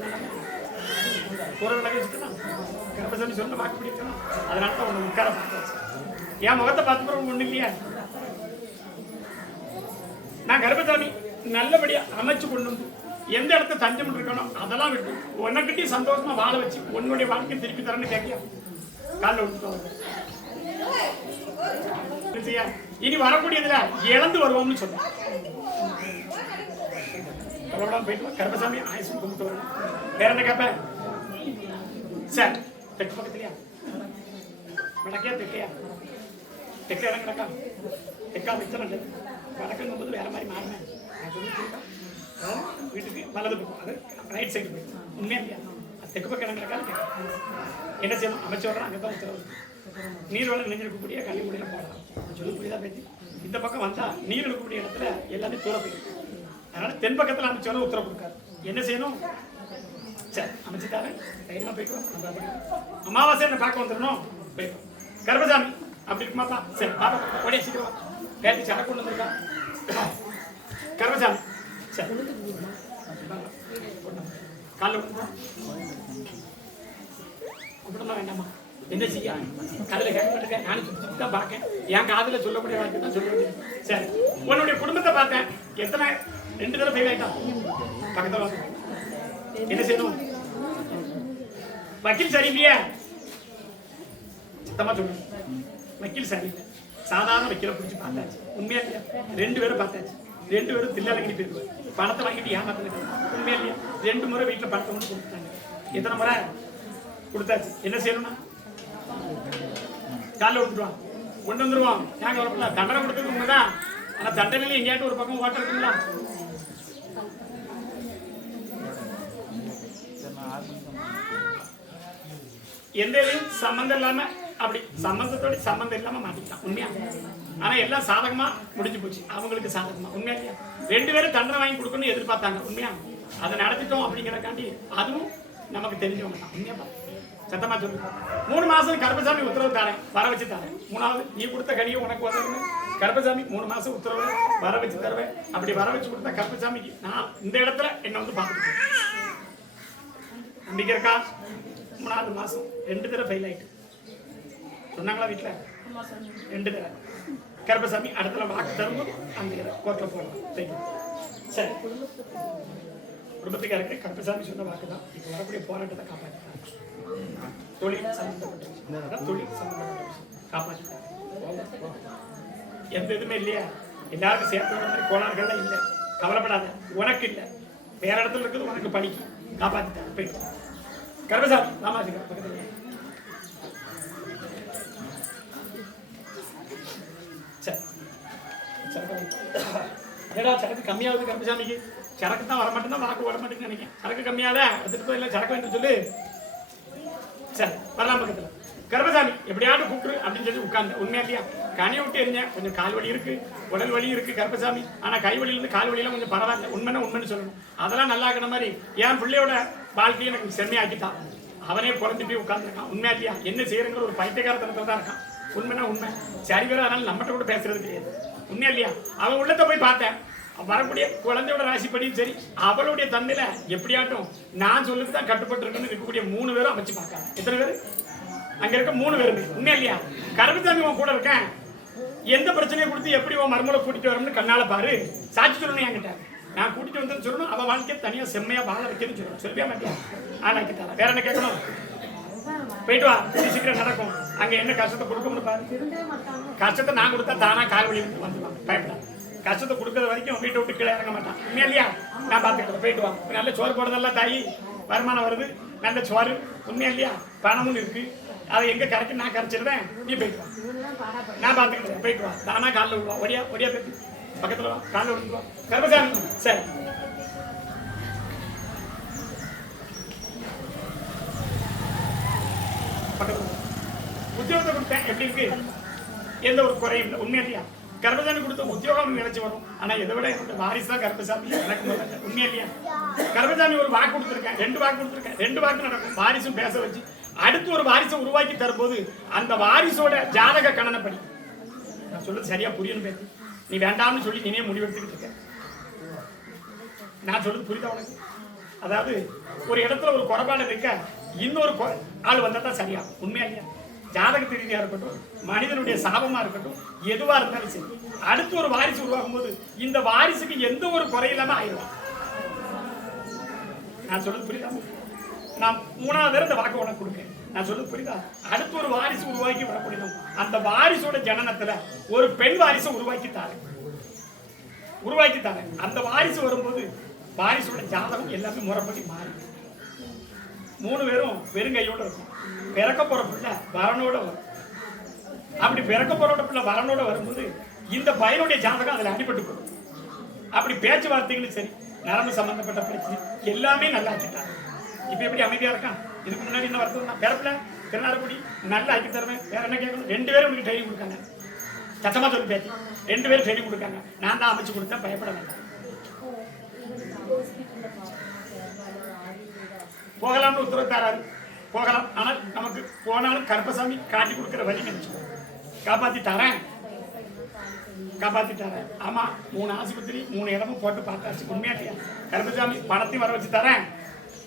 குரல் வச்சுக்கலாம் கருப்பசாமி சொன்ன வாக்கு பிடிக்கணும் அதனால தான் உன்னை உட்கார பார்த்தாச்சு என் முகத்தை பார்த்து ஒண்ணு இல்லையா நான் கருப்பசாமி நல்லபடியா அமைச்சு கொண்டு வந்து எந்த இடத்த தஞ்சம் இருக்கணும் அதெல்லாம் விட்டு உனக்கிட்டையும் சந்தோஷமா வாழ வச்சு உன்னுடைய வாழ்க்கை திருப்பி தரேன்னு கேட்கியா காலில் விட்டு இனி வரக்கூடியதுல இழந்து வருவோம்னு சொன்னேன் போயிட்டு கருப்பசாமி ஆயுசு கும்பிட்டு வரணும் வேற என்ன கேட்பேன் சார் தெற்கு பக்கத்துலையா வடக்கையா தெற்கையா தெற்க இடம் கிடக்கா தெற்கா வச்சல வடக்குங்கும் போது வேற மாதிரி மாறினேன் நான் சொல்லி வீட்டுக்கு வலது பக்கம் அது ரைட் சைடு போய் உண்மையா இல்லையா தெற்கு பக்கம் இடம் கிடக்கா என்ன செய்யணும் அமைச்சு வர்றோம் அங்கே தான் உத்தரவு நீர் வளம் நினைஞ்சிருக்கக்கூடிய கல்விமுடியில் போடலாம் சொல்லி புரியுதா பேச்சு இந்த பக்கம் வந்தா நீர் இருக்கக்கூடிய இடத்துல எல்லாமே தூர போயிருக்கு அதனால தென் பக்கத்தில் அமைச்சு வர உத்தரவு கொடுக்காரு என்ன செய்யணும் சரி அமைச்சுட்டாரு தைரியமா போய்க்கும் அமாவாசை என்ன பார்க்க வந்துடணும் போய்க்கும் கருப்பசாமி அப்படி இருக்குமாப்பா சரி பாப்பா ஓடியா சீக்கிரம் பேட்டி சடை கொண்டு வந்திருக்கா கருப்பசாமி சரி காலைல கூப்பிடமா வேண்டாமா என்ன செய்ய காதில் கேட்க மாட்டேங்க நானும் சுற்றி தான் பார்க்கேன் என் காதில் சொல்லக்கூடிய வாழ்க்கை தான் சொல்ல முடியும் சரி உன்னுடைய குடும்பத்தை பார்த்தேன் எத்தனை 2 தடவை ஃபெயில் ஆயிட்டான் பக்கத்தில் என்ன செய்யணும் வக்கீல் சரியில்லையா சுத்தமா சொல்லு வக்கீல் சரியில்லை, சாதாரண வக்கீலை பிடிச்சி பார்த்தாச்சு. உண்மையா இல்லையா? 2 பேரும் பார்த்தாச்சு. 2 பேரும் தில்லாலங்கடி போயிருவாரு. பணத்தை வாங்கிட்டு ஏமாத்திட்டு. உண்மையா இல்லையா? 2 முறை வீட்டில் பணத்தை கொண்டு கொடுத்தாங்க. எத்தனை முறை கொடுத்தாச்சு? என்ன செய்யணும்னா காலைல விட்டுருவான், கொண்டு வந்துருவான். நாங்கள் வரப்பல தண்டனை கொடுத்தது உண்மைதான். ஆனால் தண்டனையில எங்கேயாட்டும் ஒரு பக்கம் ஓட்ட இருக்குங்களா? எந்த சம்பந்தம் இல்லாம அப்படி சம்பந்தத்தோட சம்பந்தம் இல்லாம மாட்டிக்கலாம். உண்மையா? ஆனா எல்லாம் சாதகமா முடிஞ்சு போச்சு. அவங்களுக்கு சாதகமா. உண்மையா இல்லையா? 2 பேரும் தண்டனை வாங்கி கொடுக்கணும்னு எதிர்பார்த்தாங்க. உண்மையா? அதை நடத்திட்டோம் அப்படிங்கிறக்காண்டி அதுவும் நமக்கு தெரிஞ்சவங்க தான். உண்மையா? சத்தமா சொல்லு. 3 மாசம் கருப்பசாமி உத்தரவு தரேன், வர வச்சு தரேன். 3வது நீ கொடுத்த கனியை உனக்கு வரணும். கருப்பசாமி 3 மாசம் உத்தரவு வர வச்சு தருவேன். அப்படி வர வச்சு கொடுத்தா கருப்பசாமிக்கு நான் இந்த இடத்துல என்ன வந்து பார்த்துட்டு நம்பிக்கை இருக்கா? 3வது மாசம் 2 தடவை ஃபெயில் ஆயிட்டு சொன்னாங்களா வீட்டில்? 2 தடவை. கருப்பசாமி அடுத்த வாக்கு தரும்போது அந்த கோர்ட்டில் போகலாம். சரி, குடும்பத்துக்கு இருக்கிற கருப்பசாமி சொன்ன வாக்கு தான் இப்போ வரக்கூடிய போராட்டத்தை காப்பாற்றிட்டாங்க. தொழில் சம்பந்தப்பட்ட தொழில் சம்பந்தப்பட்ட காப்பாற்றிட்டாங்க. எந்த இதுவுமே இல்லையா? எல்லாருக்கும் சேர்த்து மாதிரி கோளாறுகள்லாம் இல்லை. கவலைப்படாத, உனக்கு இல்லை, வேற இடத்துல இருக்குது, உனக்கு படிக்க காப்பாற்றிட்டாங்க. போயிட்டு கருப்பசாமி ராமாஜி பக்கத்தில் ஏடா சரக்கு கம்மியாகுது கருப்பசாமிக்கு. சரக்கு தான் வரமாட்டேன்னா வாக்கு வர மாட்டேன்னு நினைக்கிறேன். சரக்கு கம்மியாத எடுத்துட்டு இல்லை, சரக்கு வேணும் சொல்லு. சரி, வரலாம் பக்கத்தில். கருப்பசாமி எப்படியாவது கூப்பிட்டு அப்படின்னு சொல்லி உட்கார்ந்து. உண்மையா இல்லையா? கனியை விட்டு எரிஞ்சேன். கொஞ்சம் கால் வலி இருக்கு, உடல் வலி இருக்கு கருப்பசாமி. ஆனால் கை வலியிலிருந்து கால் வலியெல்லாம் கொஞ்சம் பரவாயில்ல. உண்மைன்னு சொல்லணும். அதெல்லாம் நல்லா இருக்கிற மாதிரி என் பிள்ளையோட வாழ்க்கையை எனக்கு செம்மையாக்கிட்டான். அவனே குழந்தை போய் உட்காந்துருக்கான். உண்மையா இல்லையா? என்ன செய்யறங்கிற ஒரு பைத்தியகாரத்தனத்தில் தான் இருக்கான். உண்மைனா உண்மை. சரி வேற, அதனால நம்மகிட்ட கூட பேசுறது கிடையாது. உண்மையா இல்லையா? அவன் உள்ளத்தை போய் பார்த்தேன். வரக்கூடிய குழந்தையோட ராசிப்படியும் சரி, அவளுடைய தந்தையில எப்படியாட்டும் நான் சொல்லுக்கு தான் கட்டுப்பட்டு இருக்குன்னு இருக்கக்கூடிய 3 பேரும் அமைச்சு பார்க்காங்க. எத்தனை பேர் அங்க இருக்க? 3 பேருமே. உண்மையா இல்லையா? கருப்பசாமி உன் கூட இருக்கேன், எந்த பிரச்சனையை கொடுத்து எப்படி உன் மருமலை கூட்டிட்டு வரணும்னு கண்ணால பாரு, சாட்சி சொல்லணும் என்கிட்ட. நான் கூட்டிட்டு வந்தேன்னு சொல்லணும். அவன் வாழ்க்கையை தனியா செம்மையா வாழ வைக்கணும்னு சொல்லணும். சொல்லியா மாட்டியா? ஆனாக்கிட்டாரா? வேற என்ன கேட்கணும்? போயிட்டு வா, சீக்கிரம் நடக்கும். அங்க என்ன கஷ்டத்தை கொடுக்கணும்னு பாரு. கஷ்டத்தை நான் கொடுத்தா தானா கால் வலி வந்துடுவான். பயப்படாது. கஷ்டத்தை கொடுக்கற வரைக்கும் வீட்டை விட்டு கீழே இறங்க மாட்டான். உண்மையா இல்லையா? நான் பார்த்துக்கிறேன். போயிட்டு வா. நல்ல சோறு போடுறதெல்லாம் தாயி, வருமானம் வருது, நல்ல சோறு. உண்மையா இல்லையா? பணமும் இருக்கு. அதை எங்க கரைக்கு நான் கரைச்சிருந்தேன். நீ போயிட்டு வா, நான் பார்த்துக்கிறேன். போயிட்டு வா. தானா காலில் விடுவா. ஒடியா பேசி பக்கத்துல வா, காலில் விடுவா. கருப்பசாமி சரி. பக்கத்துல உத்தியோகத்தை கொடுத்தேன். எப்படி இருக்கு? எந்த ஒரு குறையும் இல்லை. உண்மையா இல்லையா? கருப்பசாமி கொடுத்த உத்தியோகம் நினைச்சு வரும். ஆனா இதை விட என்னோட வாரிசு தான் கருப்பசாமி. எனக்கு உண்மையா இல்லையா? கருப்பசாமி ஒரு வாக்கு கொடுத்துருக்கேன், 2 வாக்கு கொடுத்துருக்கேன். 2 வாக்கு நடக்கும். வாரிசும் பேச வச்சு அடுத்து ஒரு வாரிசை உருவாக்கி தரும்போது அந்த வாரிசோட ஜாதக கணனப்படி நான் சொல்றது சரியா புரியணும் பேசி. நீ வேண்டாம்னு சொல்லி நீனே முடிவெடுத்துக்கிட்டு இருக்க. நான் சொல்றது புரியுதா உனக்கு? அதாவது ஒரு இடத்துல ஒரு குறைபாடு இருக்க, இன்னொரு ஆள் வந்தா தான் சரியா. உண்மையா இல்லையா? ஜாதக ரீதியா இருக்கட்டும், மனிதனுடைய சாபமா இருக்கட்டும், எதுவா இருந்தாலும் சரி, அடுத்து ஒரு வாரிசு உருவாகும் போது இந்த வாரிசுக்கு எந்த ஒரு குறையில்லாம ஆயிடும். நான் சொல்றது புரியுதா? நான் 3வது தடவை இந்த வாக்கு உனக்கு கொடுக்கேன். நான் சொல்றது புரியுதா? அடுத்து ஒரு வாரிசு உருவாக்கி வரக்கூடிய அந்த வாரிசோட ஜனனத்துல ஒரு பெண் வாரிசை உருவாக்கி தாரேன். அந்த வாரிசு வரும்போது வாரிசோட ஜாதகம் எல்லாமே முறைப்படி மாறி 3 பேரும் வெறுங்கையோட இருக்கும். பிறக்க போற பிள்ளை வரனோட வரும். அப்படி பிறக்க போற பிள்ளை வரனோட வரும்போது இந்த பையனுடைய ஜாதகம் அதுல அடிபட்டு போடும். அப்படி பேச்சுவார்த்தைகளும் சரி, நரம்பு சம்பந்தப்பட்ட பிரச்சனை எல்லாமே நல்லா ஆக்கிட்டாங்க. இப்ப எப்படி அமைதியா இருக்கான்? இதுக்கு முன்னாடி என்ன வருத்தம் தான்? பிறப்புல திருநாரக்குடி நல்லா ஆக்கி தருவேன். வேற என்ன கேட்கணும்? 2 பேரும் உங்களுக்கு ட்ரைனிங் கொடுக்காங்க. சத்தமா சொல்லி பேச்சு 2 பேரும் ட்ரைனிங் கொடுக்காங்க. நான் தான் அமைச்சு கொடுத்தேன். பயப்பட வேண்டாம். போகலாம்னு உத்தரவு தராரு. போகலாம். ஆனால் நமக்கு போனாலும் கருப்பசாமி காட்டி கொடுக்குற வழி நினைச்சு காப்பாத்தி தரேன். ஆமா, 3 ஆஸ்பத்திரி 3 இடமும் போட்டு பார்த்தாச்சு. உண்மையா இல்லையா? கருப்பசாமி பணத்தையும் வர வச்சு தரேன்.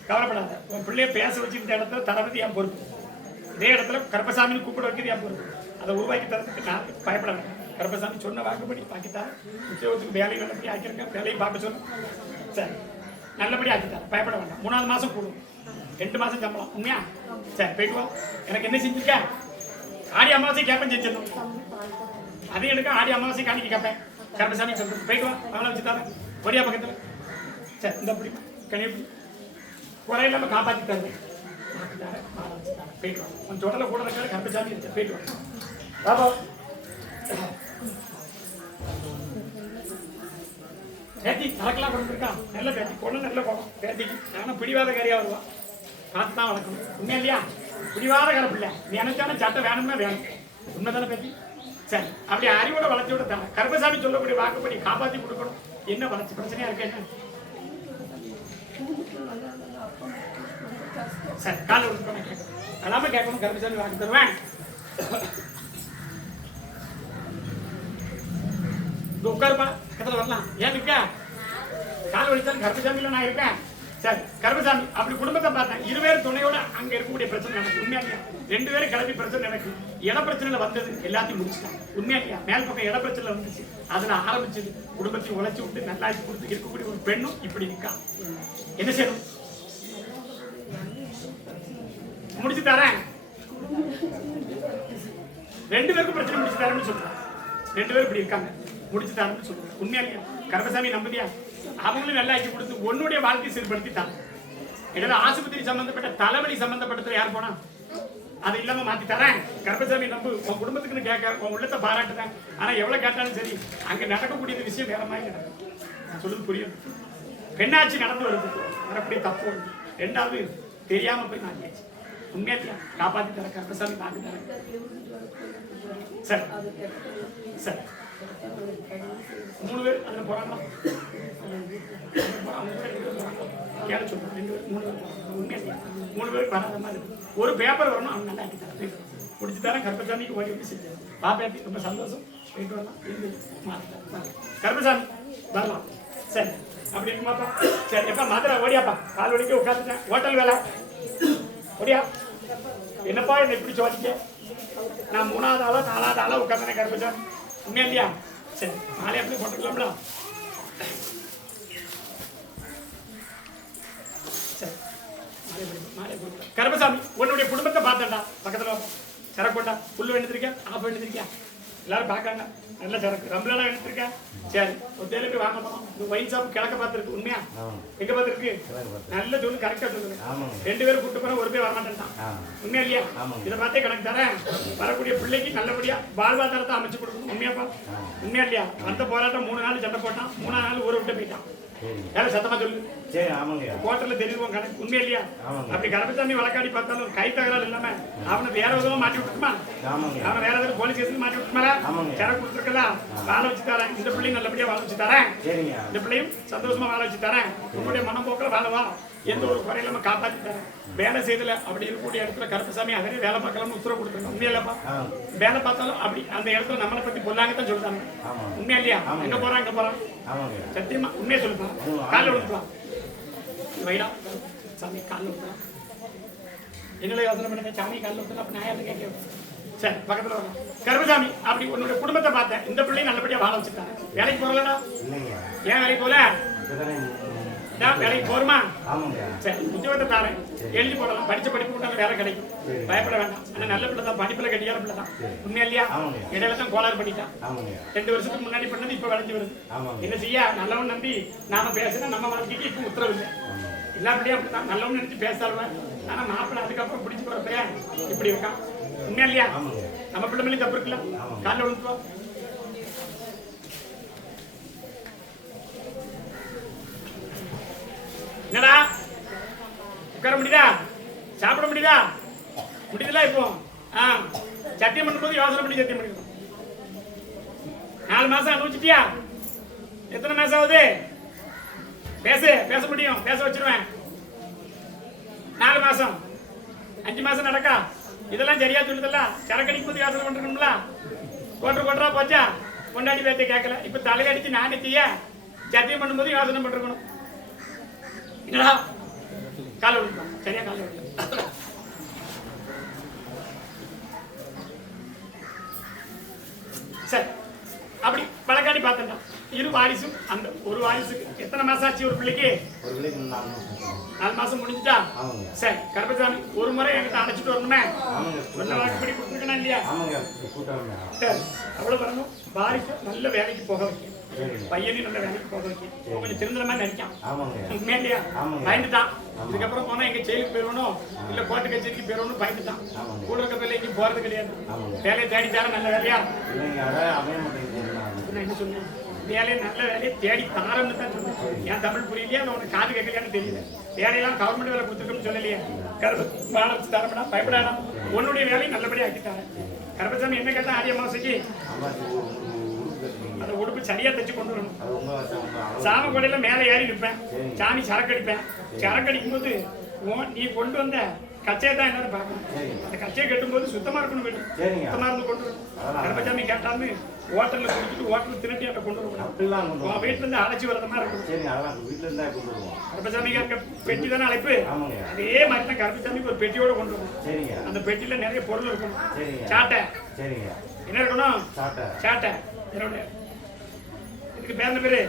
கவலைப்படாத. உன் பிள்ளைய பேச வச்சு இந்த இடத்துல தரவது என் பொறுப்பு. இதே இடத்துல கருப்பசாமின்னு கூப்பிட வைக்கிறது என் பொறுப்பு. அதை உருவாக்கி தரதுக்கு நான் பயப்பட வேண்டாம். கருப்பசாமி சொன்ன வாக்குப்படி பாக்கித்தார். உத்தியோகத்துக்கு வேலையை நல்லபடி ஆக்கியிருக்கேன். வேலையை பார்க்க சொல்லு. சரி, நல்லபடி ஆக்கித்தார். பயப்பட வேண்டாம். 3வது மாசம் கூடும். 2 மாசம் சம்பளம். உண்மையா? சரி, போயிட்டு வா. எனக்கு என்ன செஞ்சிருக்க? ஆடி அமாவாசை கேட்பேன் செஞ்சிடணும். அது எடுக்க ஆடி அமாவாசை காணிக்க கேட்பேன். கருப்பசாமி சொல்றது போயிட்டு வா, அவளை வச்சு தரேன் ஒடியா பக்கத்தில். சரி இந்த அப்படி கனியப்படி குறை இல்லாமல் காப்பாற்றி தருவேன். போயிட்டு வா, கொஞ்சம் உடலை கூட இருக்காது கருப்பசாமி இருக்கு. போயிட்டு வா பாபா. பேத்தி தலக்கெல்லாம் கொடுத்துருக்கா, நல்ல பேத்தி பொண்ணு நல்ல போகும் பேத்திக்கு. ஆனால் பிடிவாத காரியா வருவா, பார்த்து தான் வளர்க்கணும். உண்மை இல்லையா? பிடிவாத கரப்பில்லை, நீ நினைச்சான சட்டை வேணும்னா வேணும். உண்மைதானே பேத்தி? சரி அப்படி அறிவோட வளர்ச்சி விட தரேன். கருப்பசாமி சொல்லக்கூடிய வாக்குப்படி காப்பாற்றி கொடுக்கணும். என்ன வளர்ச்சி பிரச்சனையா இருக்கு? என்ன சரி காலை விட்டு அல்லாம கேட்கணும். கருப்பசாமி வாக்கு தருவேன். உட்காருப்பா, பக்கத்தில் வரலாம். ஏன் இருக்கா? கால் வலிச்சாலும் கருப்பசாமியில நான் இருக்கேன். சரி கருப்பசாமி அப்படி குடும்பத்தை பார்த்தேன். இருவேறு துணையோட அங்க இருக்கக்கூடிய பிரச்சனை எனக்கு உண்மையா இல்லையா? 2 பேரும் கிளம்பி பிரச்சனை எனக்கு இட பிரச்சனையில வந்தது எல்லாத்தையும் முடிச்சுட்டாங்க. உண்மையா இல்லையா? மேல் பக்கம் இட பிரச்சனை வந்துச்சு, அதுல ஆரம்பிச்சது குடும்பத்தையும் உழைச்சி விட்டு நல்லாச்சு கொடுத்து இருக்கக்கூடிய ஒரு பெண்ணும் இப்படி நிற்கா. என்ன செய்யணும்? முடிச்சு தரேன். 2 பேருக்கும் பிரச்சனை முடிச்சு தரேன்னு சொல்றேன். 2 பேரும் இப்படி இருக்காங்க, முடிச்சு தரேன்னு சொல்றேன். உண்மையா இல்லையா? கருப்பசாமி நம்புதியா? அவங்களும் நல்லா ஆக்கி கொடுத்து உன்னுடைய வாழ்க்கையை சீர்படுத்திட்டாங்க. ஏன்னா ஆஸ்பத்திரி சம்பந்தப்பட்ட தலைவலி சம்பந்தப்பட்டதுல யார் போனா அது இல்லாம மாத்தி தரேன். கருப்பசாமி நம்பு, உன் குடும்பத்துக்குன்னு கேட்க உன் உள்ளத்தை பாராட்டுதான். ஆனா எவ்வளவு கேட்டாலும் சரி அங்க நடக்கக்கூடிய விஷயம் வேற மாதிரி நடக்கும். நான் சொல்றது புரியும். பெண்ணாட்சி நடந்து வருது, வரக்கூடிய தப்பு ஒன்று. 2வது தெரியாம போய் மாட்டியாச்சு. உண்மையா காப்பாத்தி தர கருப்பசாமி காட்டு தரேன். சரி சரி 3 பேர் அதில் போறாங்களா? கேள சொல்றேன். 2 பேர் 3 பேர் உண்மையா 3 பேருக்கு வராத மாதிரி ஒரு பேப்பர் வரணும். அவங்க நல்லா ஆக்கி தரேன், முடிச்சு தரேன். கருப்பசாமிக்கு ஓடி எப்படி செஞ்சு பாப்பேத்தி ரொம்ப சந்தோஷம். போயிட்டு வரலாம். கருப்பசாமி வரலாம். சரி அப்படி இருக்குமாப்பா? சரி எப்பா மதுரை ஓடியாப்பா, கால் வலிக்க உட்காந்துட்டேன். ஹோட்டல் வேலை ஓடியா. என்னப்பா என்ன இப்படி சொல்லிக்க? நான் 3வது ஆளா 4வது ஆளா உட்காந்துனேன். கருப்பசாமி உண்மையா இல்லையா? சரி மாலை எப்படி போட்டுக்கலாம்ல? சரி மாலை போட்டு கருப்பசாமி உன்னுடைய குடும்பத்தை பார்த்தேன்டா. பக்கத்துல சரக்கோட்டா புல்லு எடுத்திருக்கேன், ஆஃப் எடுத்திருக்கியா? எல்லாரும் பார்க்காங்க. நல்ல சரக்கு ரம்பலாம் எடுத்திருக்கேன். சரி ஒரு தேவை போய் வாங்க போனோம். இந்த ஒயின் ஷாப் கிழக்க பார்த்துருக்கு. உண்மையா? எங்க பார்த்துருக்கு? நல்ல சொல்லு, கரெக்டா சொல்லுங்க. 2 பேரும் கூட்டு போனா ஒரு பேர் வரமாட்டேன்ட்டான். உண்மையா இல்லையா? இதை பார்த்தே கணக்கு தரேன். வரக்கூடிய பிள்ளைக்கு நல்லபடியா வாழ்வாதாரத்தை அமைச்சு கொடுக்கணும். உண்மையாப்பா? உண்மையா இல்லையா? அந்த போராட்டம் 3 நாள் சண்டை போட்டான். 3ஆவது நாள் ஊரை விட்டு போயிட்டான். சத்தமா சொல்லு. கோட்டர்ல தெரியுவோம் கணக்கு. உண்மையா இல்லையா? அப்படி கருப்பசாமி வழக்காடி பார்த்தாலும் கை தகராறு இல்லாம அவனை வேற விதமா மாட்டி விட்டுருமா? அவனை வேற ஏதாவது போலீஸ் ஸ்டேஷன் மாட்டி விட்டுருமா? சரக்கு கொடுத்துருக்கலாம். வாழ வச்சு தரேன். இந்த பிள்ளையும் நல்லபடியா வாழ வச்சு தரேன். இந்த பிள்ளையும் சந்தோஷமா வாழ வச்சு தரேன். உங்களுடைய மனப்போக்கில் வாழவா, எந்த ஒரு குறை இல்லாம காப்பாற்றி தரேன். வேலை செய்தல அப்படி இருக்கக்கூடிய இடத்துல கருப்பசாமி அதே வேலை பார்க்கலாம்னு உத்தரவு கொடுத்துருக்கோம். உண்மையா இல்லப்பா? வேலை பார்த்தாலும் அப்படி அந்த இடத்துல நம்மளை பத்தி பொல்லாங்கத்தான் சொல்றாங்க. உண்மையா இல்லையா? எங்க போறான் எங்க போறான்? சத்தியமா உண்மையா சொல்லுப்பா. காலில் விழுத்துலாம் வைடா. சாமி காலில் விழுத்தலாம். என்னல யோசனை பண்ணுங்க. சாமி காலில் விழுத்தலாம். அப்ப நான் யாரும் கேட்க. சரி பக்கத்துல வரலாம். கருப்பசாமி அப்படி உன்னுடைய குடும்பத்தை பார்த்தேன். இந்த பிள்ளையும் நல்லபடியா வாழ வச்சுட்டாங்க. வேலைக்கு போறலடா? ஏன் வேலைக்கு போல? வேலைக்கு போருமா? சரி உத்தியோகத்தை தாரேன், எழுதி போடலாம். படிச்ச படிப்பு விட்டாலும் வேலை கிடைக்கும், பயப்பட வேண்டாம். ஆனா நல்ல பிள்ளை தான், படிப்புல கட்டியான பிள்ளை தான். உண்மையா இல்லையா? இடையில தான் கோளாறு பண்ணிட்டான். 2 வருஷத்துக்கு முன்னாடி பண்ணது இப்ப விளைஞ்சு வருது. என்ன செய்ய? நல்லவன் நம்பி நாம பேசினா நம்ம வாழ்க்கைக்கு இப்ப உத்தரவு இல்லை. எல்லா பிள்ளையும் அப்படித்தான். நல்லவன் நினைச்சு பேசாடுவேன். ஆனா மாப்பிள்ளை அதுக்கப்புறம் பிடிச்சு போறப்ப இப்படி இருக்கான். உண்மையா இல்லையா? நம்ம பிள்ளை மேலே தப்பு இருக்குல்ல? காலில் விழுந்துவா. என்னடா உட்கார முடியுதா? சாப்பிட முடியுதா? முடியுதுல? இப்போ சத்தியம் பண்ணும்போது யோசனை பண்ணி சத்தியம் பண்ணிக்கணும். 4 மாசம் அனுபவிச்சிட்டியா? எத்தனை மாசம் ஆகுது? பேச முடியும், பேச வச்சிருவேன். 4 மாசம் 5 மாசம் நடக்கா? இதெல்லாம் சரியா சொல்லுதல்ல? சரக்கடிக்கும் போது யோசனை பண்ணிருக்கணும்ல? கோட்டரா போச்சா? கொண்டாடி பேர்த்தை கேட்கல. இப்ப தலையடிச்சு நானே தீய சத்தியம் பண்ணும்போது யோசனை பண்ணிருக்கணும். என்னடா கால விழுந்தான்? சரியா கால விழுந்தான். சரி அப்படி வழக்காடி பார்த்தா 2 வாரிசும் அந்த ஒரு வாரிசுக்கு எத்தனை மாசம் ஆச்சு? ஒரு பிள்ளைக்கு 4 மாசம் முடிஞ்சுட்டா சரி கருப்பசாமி ஒரு முறை என்கிட்ட அழைச்சிட்டு வரணுமே சொன்ன வாக்குப்படி கொடுத்துருக்கணும் இல்லையா சரி அவ்வளவு வரணும் பாரிக்கு நல்ல வேலைக்கு போக வைக்க பையனையும் நல்ல வேலைக்கு போக வைக்க கொஞ்சம் திருந்துற மாதிரி நினைக்கான் உண்மையா இல்லையா பயந்துட்டான் இதுக்கப்புறம் போனா எங்க ஜெயிலுக்கு போயிடணும் இல்ல கோர்ட்டு கச்சேரிக்கு போயிடணும் பயந்துட்டான் கூட இருக்க பிள்ளை எங்கேயும் போறது கிடையாது வேலையை தேடி தர நல்ல வேலையா என்ன சொன்னேன் வேலையை நல்ல வேலையை தேடி தாரன்னு தான் சொன்னேன் என் தமிழ் புரியலையா உனக்கு காது கேட்கலையான்னு தெரியல வேலையெல்லாம் கவர்மெண்ட் வேலை கொடுத்துருக்கோம்னு சொல்லலையே வாழ வச்சு தரப்படா பயப்படாதான் உன்னுடைய வேலையை நல்லபடியா ஆக்கிட்டாரு கருப்பசாமி என்ன கேட்டா ஆரிய மாசைக்கு அந்த உடுப்பு சரியா தச்சு கொண்டு வரணும் சாம கொடையில மேல ஏறி நிற்பேன் சாமி சரக்கடிப்பேன் சரக்கடிக்கும் போது நீ கொண்டு வந்த கச்சையை தான் என்னன்னு பார்க்கணும் அந்த கச்சையை கட்டும்போது சுத்தமா இருக்கணும் வீட்டு சுத்தமா இருந்து கொண்டு வரணும் கருப்பசாமி கேட்டான்னு ஹோட்டல்ல குடிச்சிட்டு ஹோட்டல் திருட்டி அதை கொண்டு வரணும் வீட்டுல இருந்து அழைச்சி வரத மாதிரி இருக்கணும் கருப்பசாமி பெட்டி தானே அழைப்பு அதே மாதிரி தான் கருப்பசாமிக்கு ஒரு பெட்டியோட கொண்டு வரணும் அந்த பெட்டியில நிறைய பொருள் இருக்கணும் சாட்டை என்ன இருக்கணும் சாட்டை என்னோட இதுக்கு பேர் பேரு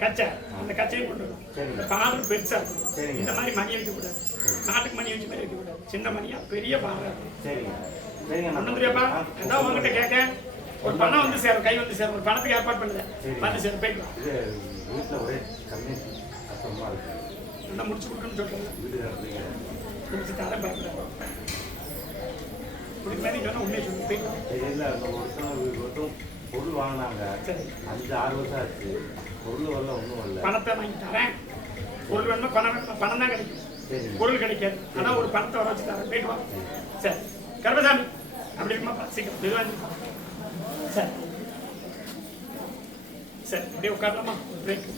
கச்சை அந்த கச்சையும் கொண்டு வரும் இந்த பால் பெருசா இருக்கும் இந்த மாதிரி மணி வைக்க கூடாது நாட்டுக்கு மணி வச்சு மாதிரி வைக்க கூடாது சின்ன மணியா பெரிய பாலா இருக்கும் ஒண்ணும் தெரியாப்பா ஏதாவது உங்ககிட்ட கேட்க ஒரு பணம் வந்து சேரும் கை வந்து சேரும் ஒரு பணத்துக்கு ஏற்பாடு பண்ணுது வந்து சேரும் போய்க்கலாம் நல்லா முடிச்சு கொடுக்கணும்னு சொல்றேன் முடிச்சு தரேன் பயப்பட இப்படி மாதிரி சொன்னா உண்மையை சொல்லி போய்க்கலாம் பொருள் வாங்கினாங்க 5-6 வருஷம் ஆச்சு பொருள் வரல ஒன்றும் வரல பணத்தை வாங்கி தரேன் பொருள் வேணுமா பணம் தான் கிடைக்கும் பொருள் கிடைக்காது ஆனால் ஒரு பணத்தை வர வச்சு தரேன் போயிட்டு வா சரி கருப்பசாமி அப்படி இருக்குமா சீக்கிரம் மெதுவாக சரி சரி அப்படியே உட்காரலாமா பிரேக்